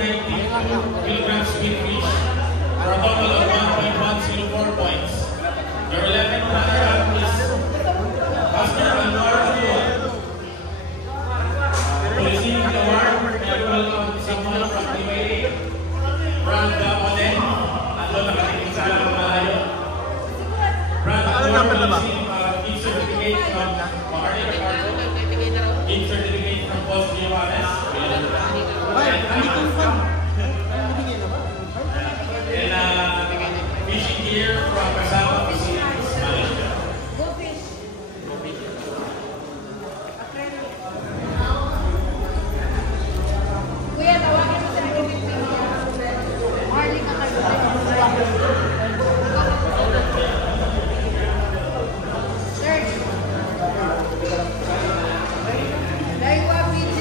kilograms sweet fish for a total of 1.104 points. Your 11th runner-up is Master Anwar Fuel. To receive the award, I welcome someone from the way Brad Gaponen. Ando nakatingin sa alam malayo. Brad Anwar will receive a gift certificate from Harley Cargo, gift certificate from Boss Giovanes, and fishing gear from Kasama Facilities, Malaysia. Kuya, tawagin mo sa Marley ka Search. Daiwa PG.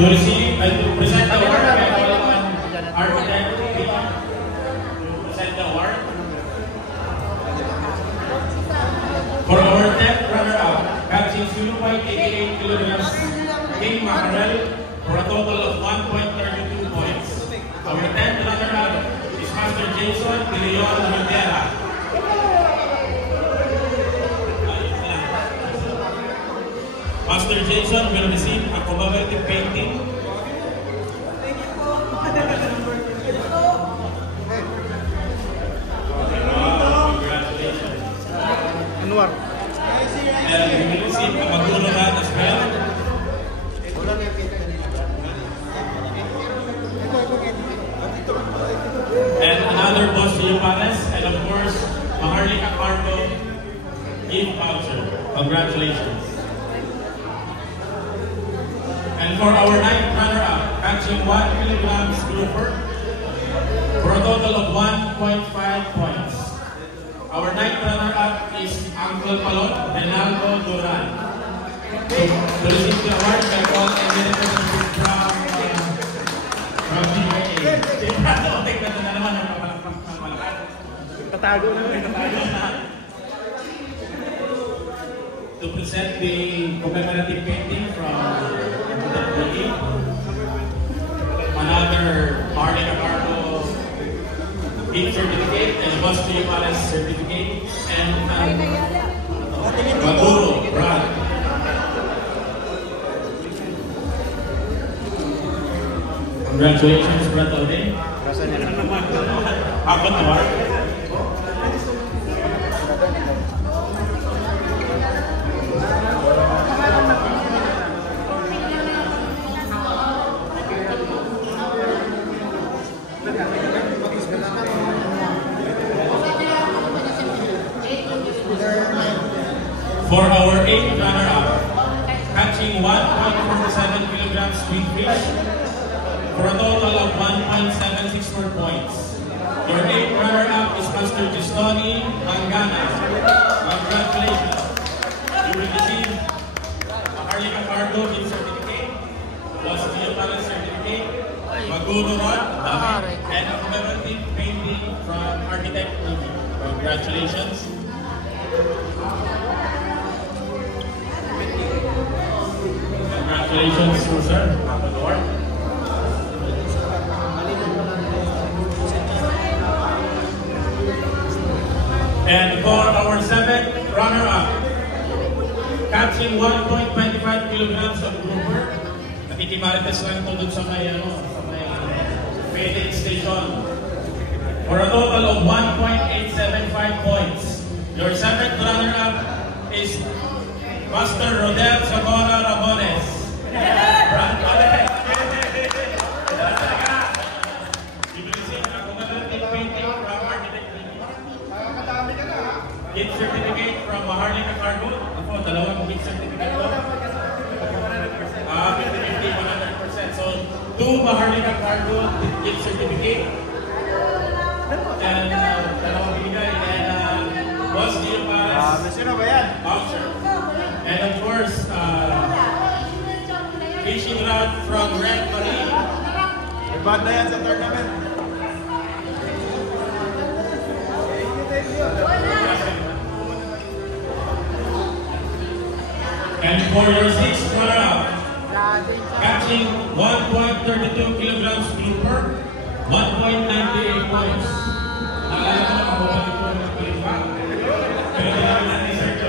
To receive and to present the award, I welcome Architect to present the award. For our 10th runner-up, catching 0.88 kilograms king mackerel for a total of 1.32 points. Our 10th runner-up is Master Jason De Leon Rivera. Master Jason will receive a commemorative painting. Congratulations. Anwar. And we will receive a Maduro rat as well. And another Boss Giovanes, and of course, a Harley Cargo gift voucher. Congratulations. And for our 9th runner-up, catching 1 kilograms grouper for a total of 1.5 points. Our 9th runner-up is Uncle Palot Benaldo Duran. To receive the award, I call a representative from GIA. Tingnan na naman ang malakad. Tatago na. To present the commemorative painting from the another Harley Cargo gift certificate and Boston Palace certificate and Maduro Brad. Congratulations, Brad Alden. Apat na bar. back sweet fish for a total of 1.76 more points. Your 8th runner-up is Master Gistoni Mangana. Congratulations. You will receive a Harlika Cargo gift certificate, plus Geoparent certificate, Maguno Rod, and a commemorative painting from Architect Ubi. Congratulations. Congratulations, sir. And for our 7th runner-up, catching 1.25 kilograms of grouper, nakikimarites lang ito dun sa may feeding station. For a total of 1.875 points. Your 7th runner-up is Master Rodel Zamora Ramones. Gift certificate from Harlika Cargo. Ako, dalawang gift certificate ko. 50-50, 100%. So, 2 Harlika Cargo gift certificate. And dalawang binigay. And Boss Gio Pares. Sino ba yan? Voucher. And of course, fishing rod from Red Marine. Ibad na yan sa tournament. And for your 6th runner-up, catching 1.32 kilograms grouper, 1.98 points. Naalala ko na kapabalik ko ng palipak. Pero hindi namin natin sir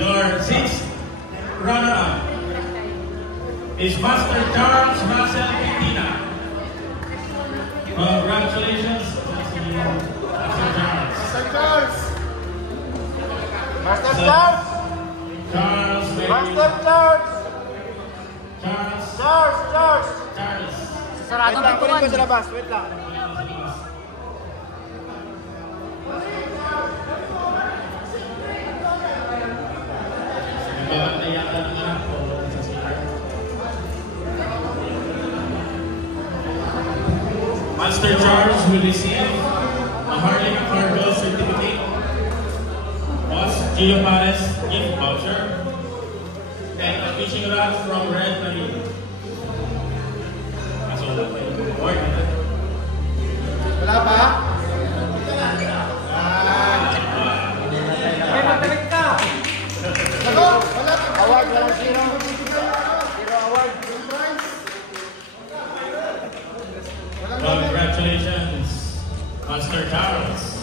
Your 6th runner-up is Master Charles Russell Quintina. Congratulations, Master Charles. Master Charles! Master Charles! Charles, Master Charles! Charles, Charles! Charles. Saradong Wait lang, kunin ko pintuan. sa labas. Wait lang. Nagbabantay yata ng anak ko sa CR. Master Charles will receive a Harlika Cargo certificate, Boss Gio Pares gift voucher, and a fishing rod from Red Marine. Kaso wala pa yung award. Wala pa? May matalik ka. Ako? Wala pa. Award, walang zero. Zero award. Congratulations, Master Charles.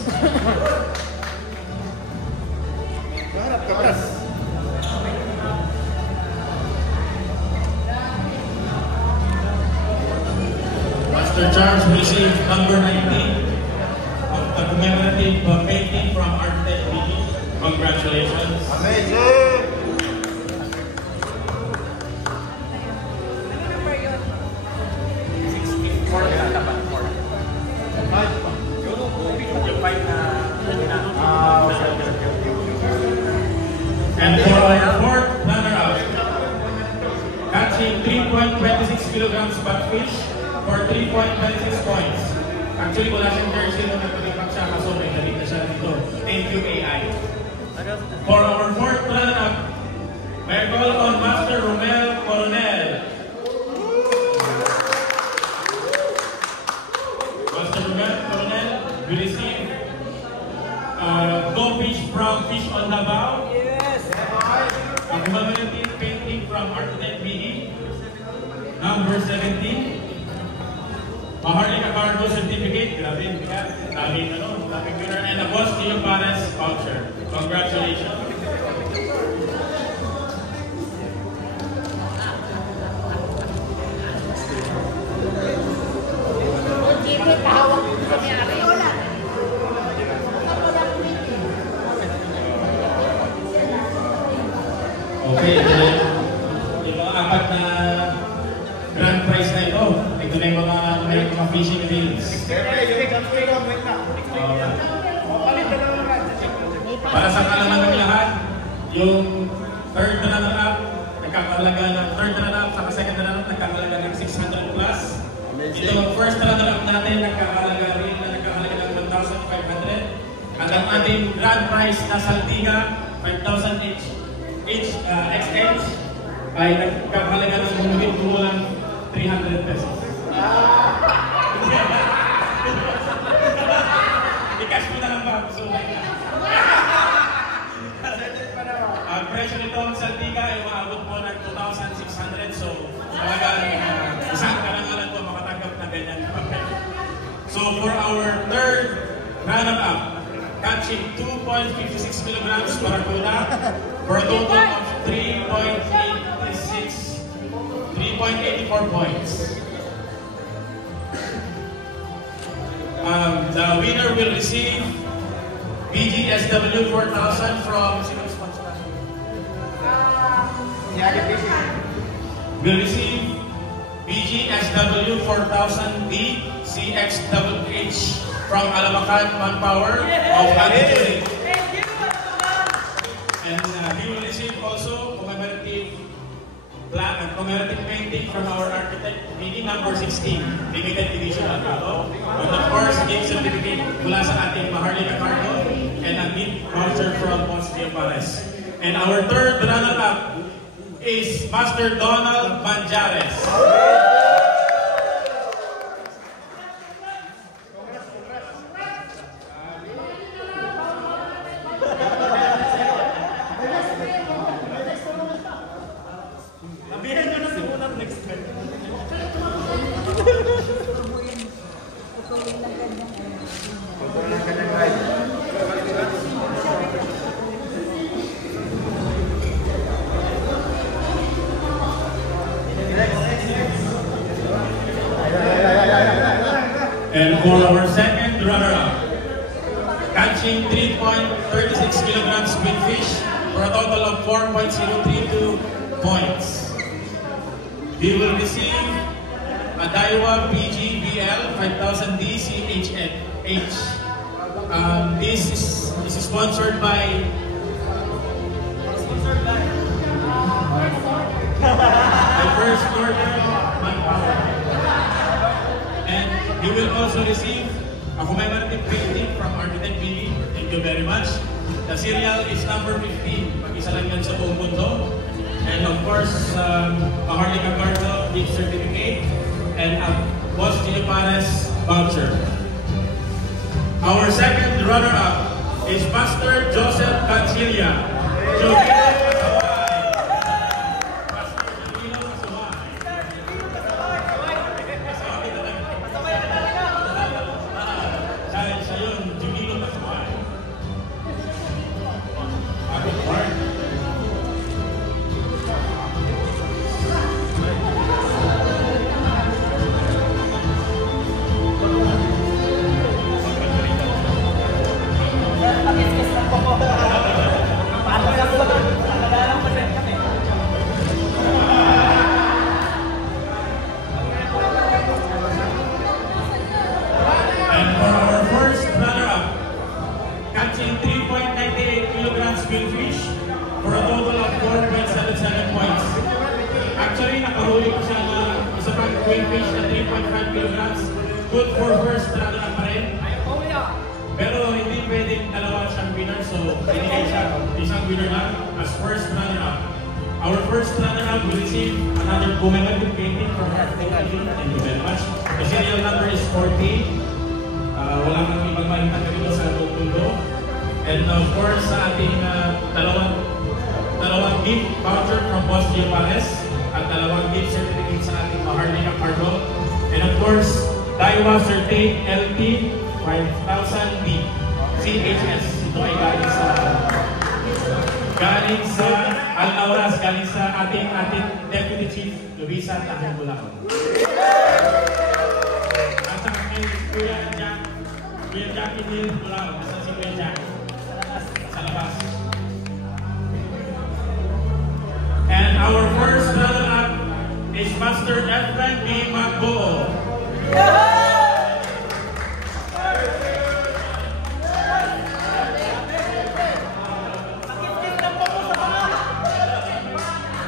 Harap ka, Pras. Master Charles received number 19, a commemorative painting from Architect Vicky. Congratulations. Amazing! And for our 4th runner-up, catching 3.26 kilograms batfish for 3.26 points. Actually, wala siyang jersey nung nagpalipak siya kaso may galing na siya dito. Thank you, AI. For our 4th runner-up, may call on Master Romel Coronel. Master Romel Coronel will receive Go Fish from Fish on Davao. A commemorative painting from Architect Vicky. Number 17. A Harlika Cargo certificate. Grabe, bigat. Daming winner. And a Boss Gio Pares voucher. Congratulations. Okay, yung mga 4 na grand prize na ito, ito na yung mga fishing reels. Para sa kalaman ng lahat, yung 3rd runner-up, nagkakalaga ng third runner-up, saka second runner-up, nagkakalaga ng 600 plus. Ito ang first runner-up natin, nagkakalaga ng 1,500. At ang ating grand prize na saldiga, 5,000 each XH, ay nagkakalaga ng kumulang 300 pesos. I-cash mo na lang ba? Ang presyo nito ng saldiga ay umaabot po ng 2,600. So, talagang isang karangalan po makatanggap na ganyan papel. So, for our third runner-up, catching 2.56 kilograms Barracuda for a total of 3.84 points. The winner will receive BGSW 4,000 from will receive BGSW 4000D CXHH from Alamacan Manpower of Altitude. And he will receive also commemorative plaque and commemorative painting from our architect, BD number 16, limited edition Alcado. And of course, gift certificate mula sa ating Maharlika Cargo and a gift voucher from Pons Diapares. And our third runner-up is Master Donald Manjares. And for our second runner-up, catching 3.36 kilograms squidfish for a total of 4.032 points. He will receive a Daiwa PGBL 5000D CHH. This is sponsored by the First Northern Manpower. And he will also receive a commemorative painting from Architect Billy. Thank you very much. The serial is number 15. Mag-isa lang yan sa buong mundo. And of course, Maharlika Cargo gift certificate and a Pons Diapares voucher. Our second runner-up is Master Joseph Cancilia. Good for first runner-up pa rin. Pero hindi pwedeng dalawa siyang winner, so binigay siya isang winner lang as first runner-up. Our first runner-up will receive another commemorative painting from Architect Billy. Thank you very much. The serial number is 40. Wala kang ibang malintan dito sa buong mundo. And of course, sa ating dalawang gift voucher from Pons Diapares at dalawang gift certificate sa ating Maharlika Cargo. And of course, Daiwa Certain LT 5000D CHS. Ito ay galing sa Alnauras, galing sa ating Deputy Chief Luisa Tahong Bulacan. At sa kay Kuya Jackie Hill Bulacan. Nasa si Kuya Jack sa labas. And our first runner-up is Master Efren B. Magbo.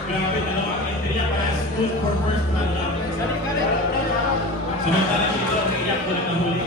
Grabe na Samantala dito, naiyak ko lang ang huli.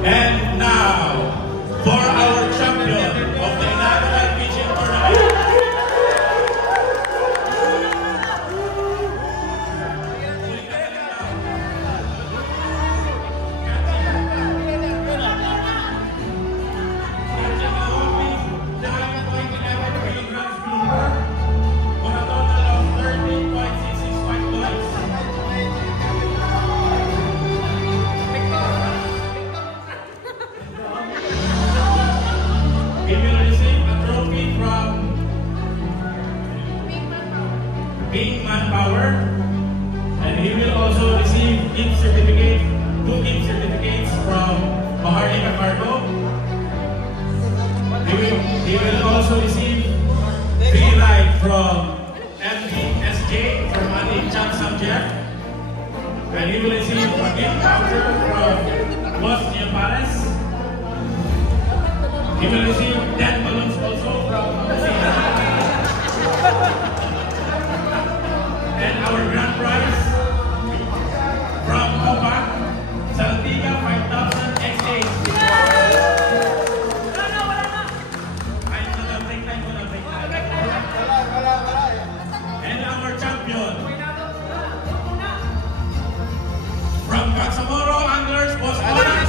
And now, for our champion of the inaugural PGM tournament. He will receive a trophy from Big Manpower, and he will also receive gift certificate, 2 gift certificates from Maharlika Cargo. He will also receive free ride from MDSJ from Adi Chang Samjak, and he will receive a gift voucher from Bosnia Palace. He will receive 10 balloons also from Messina. And our grand prize from Opak, Saltiga 5,000 XA. And our champion from Katsamoro Anglers, Boss Bonang.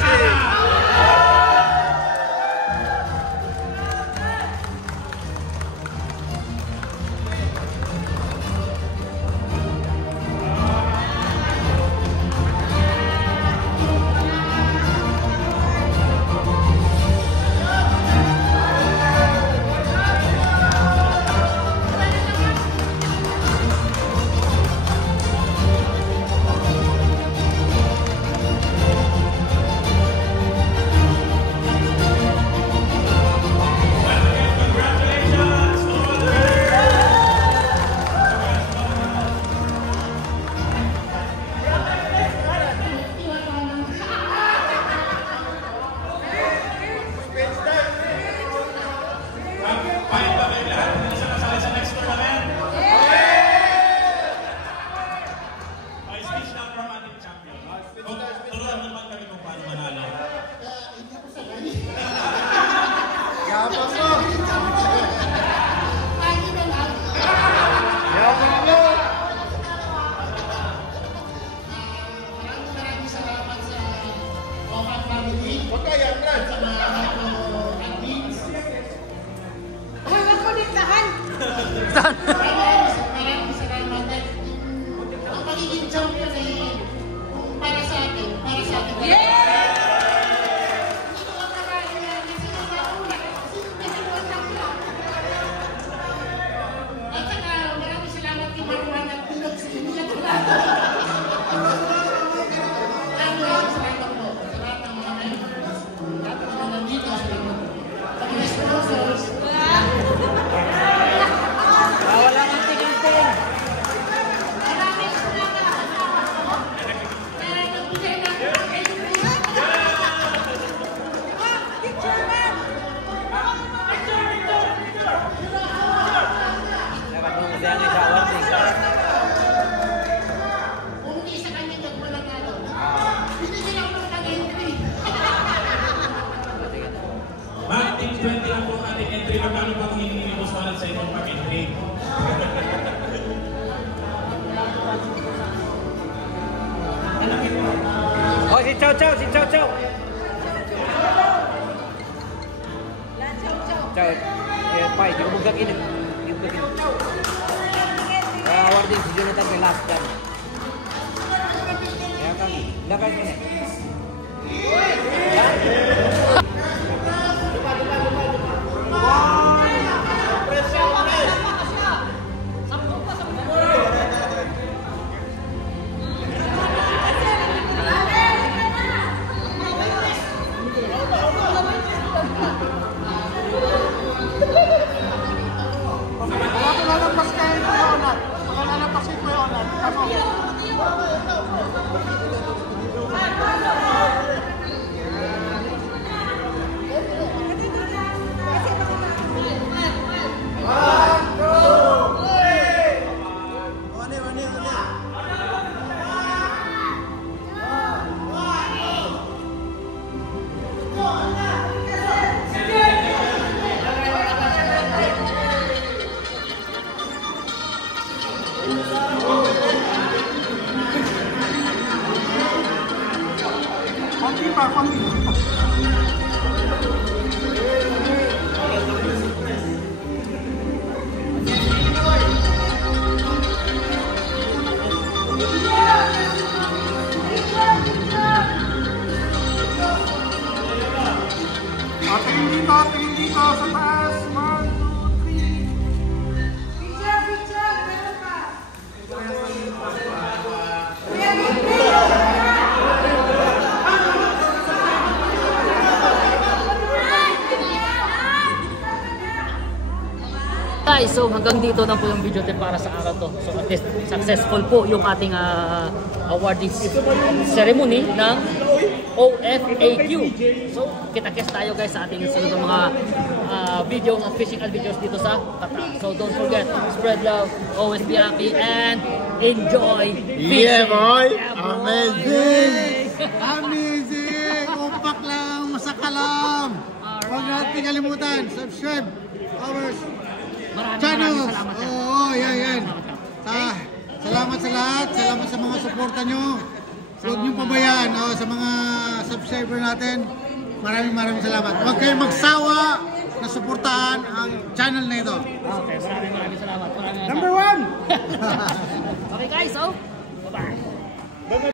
Mating 20 lang po ating entry. Magkano pang hihingi mo sa inyong pag-entry? Oh, si Chow Chow, si Chow Chow. Chow. Eh, pai, di ko bugak ini. Di ko bugak. Awar din si Jonathan kay last time. Ya kan. Lakad mo na. Tingin dito sa taas. 1, 2, 3. Picture, picture. Meron ka. Guys, so hanggang dito na po yung video din para sa araw to. So at least successful po yung ating awarding ceremony ng OFAQ. So kita-kits tayo guys sa ating sunod ng mga videos at physical videos dito sa Qatar. So don't forget, spread love, always be happy, and enjoy fishing. Yeah, boy! Yeah, boy. Amazing! Amazing! Upak lang, masaka lang! Huwag natin kalimutan, subscribe our channel. Salamat. Oo, yan. Salamat sa lahat. Salamat sa mga suporta nyo. Huwag nyo pabayaan sa mga subscriber natin. Maraming salamat. Huwag kayong magsawa na suportahan ang channel na ito. Okay, maraming salamat. Number 1! Okay guys, so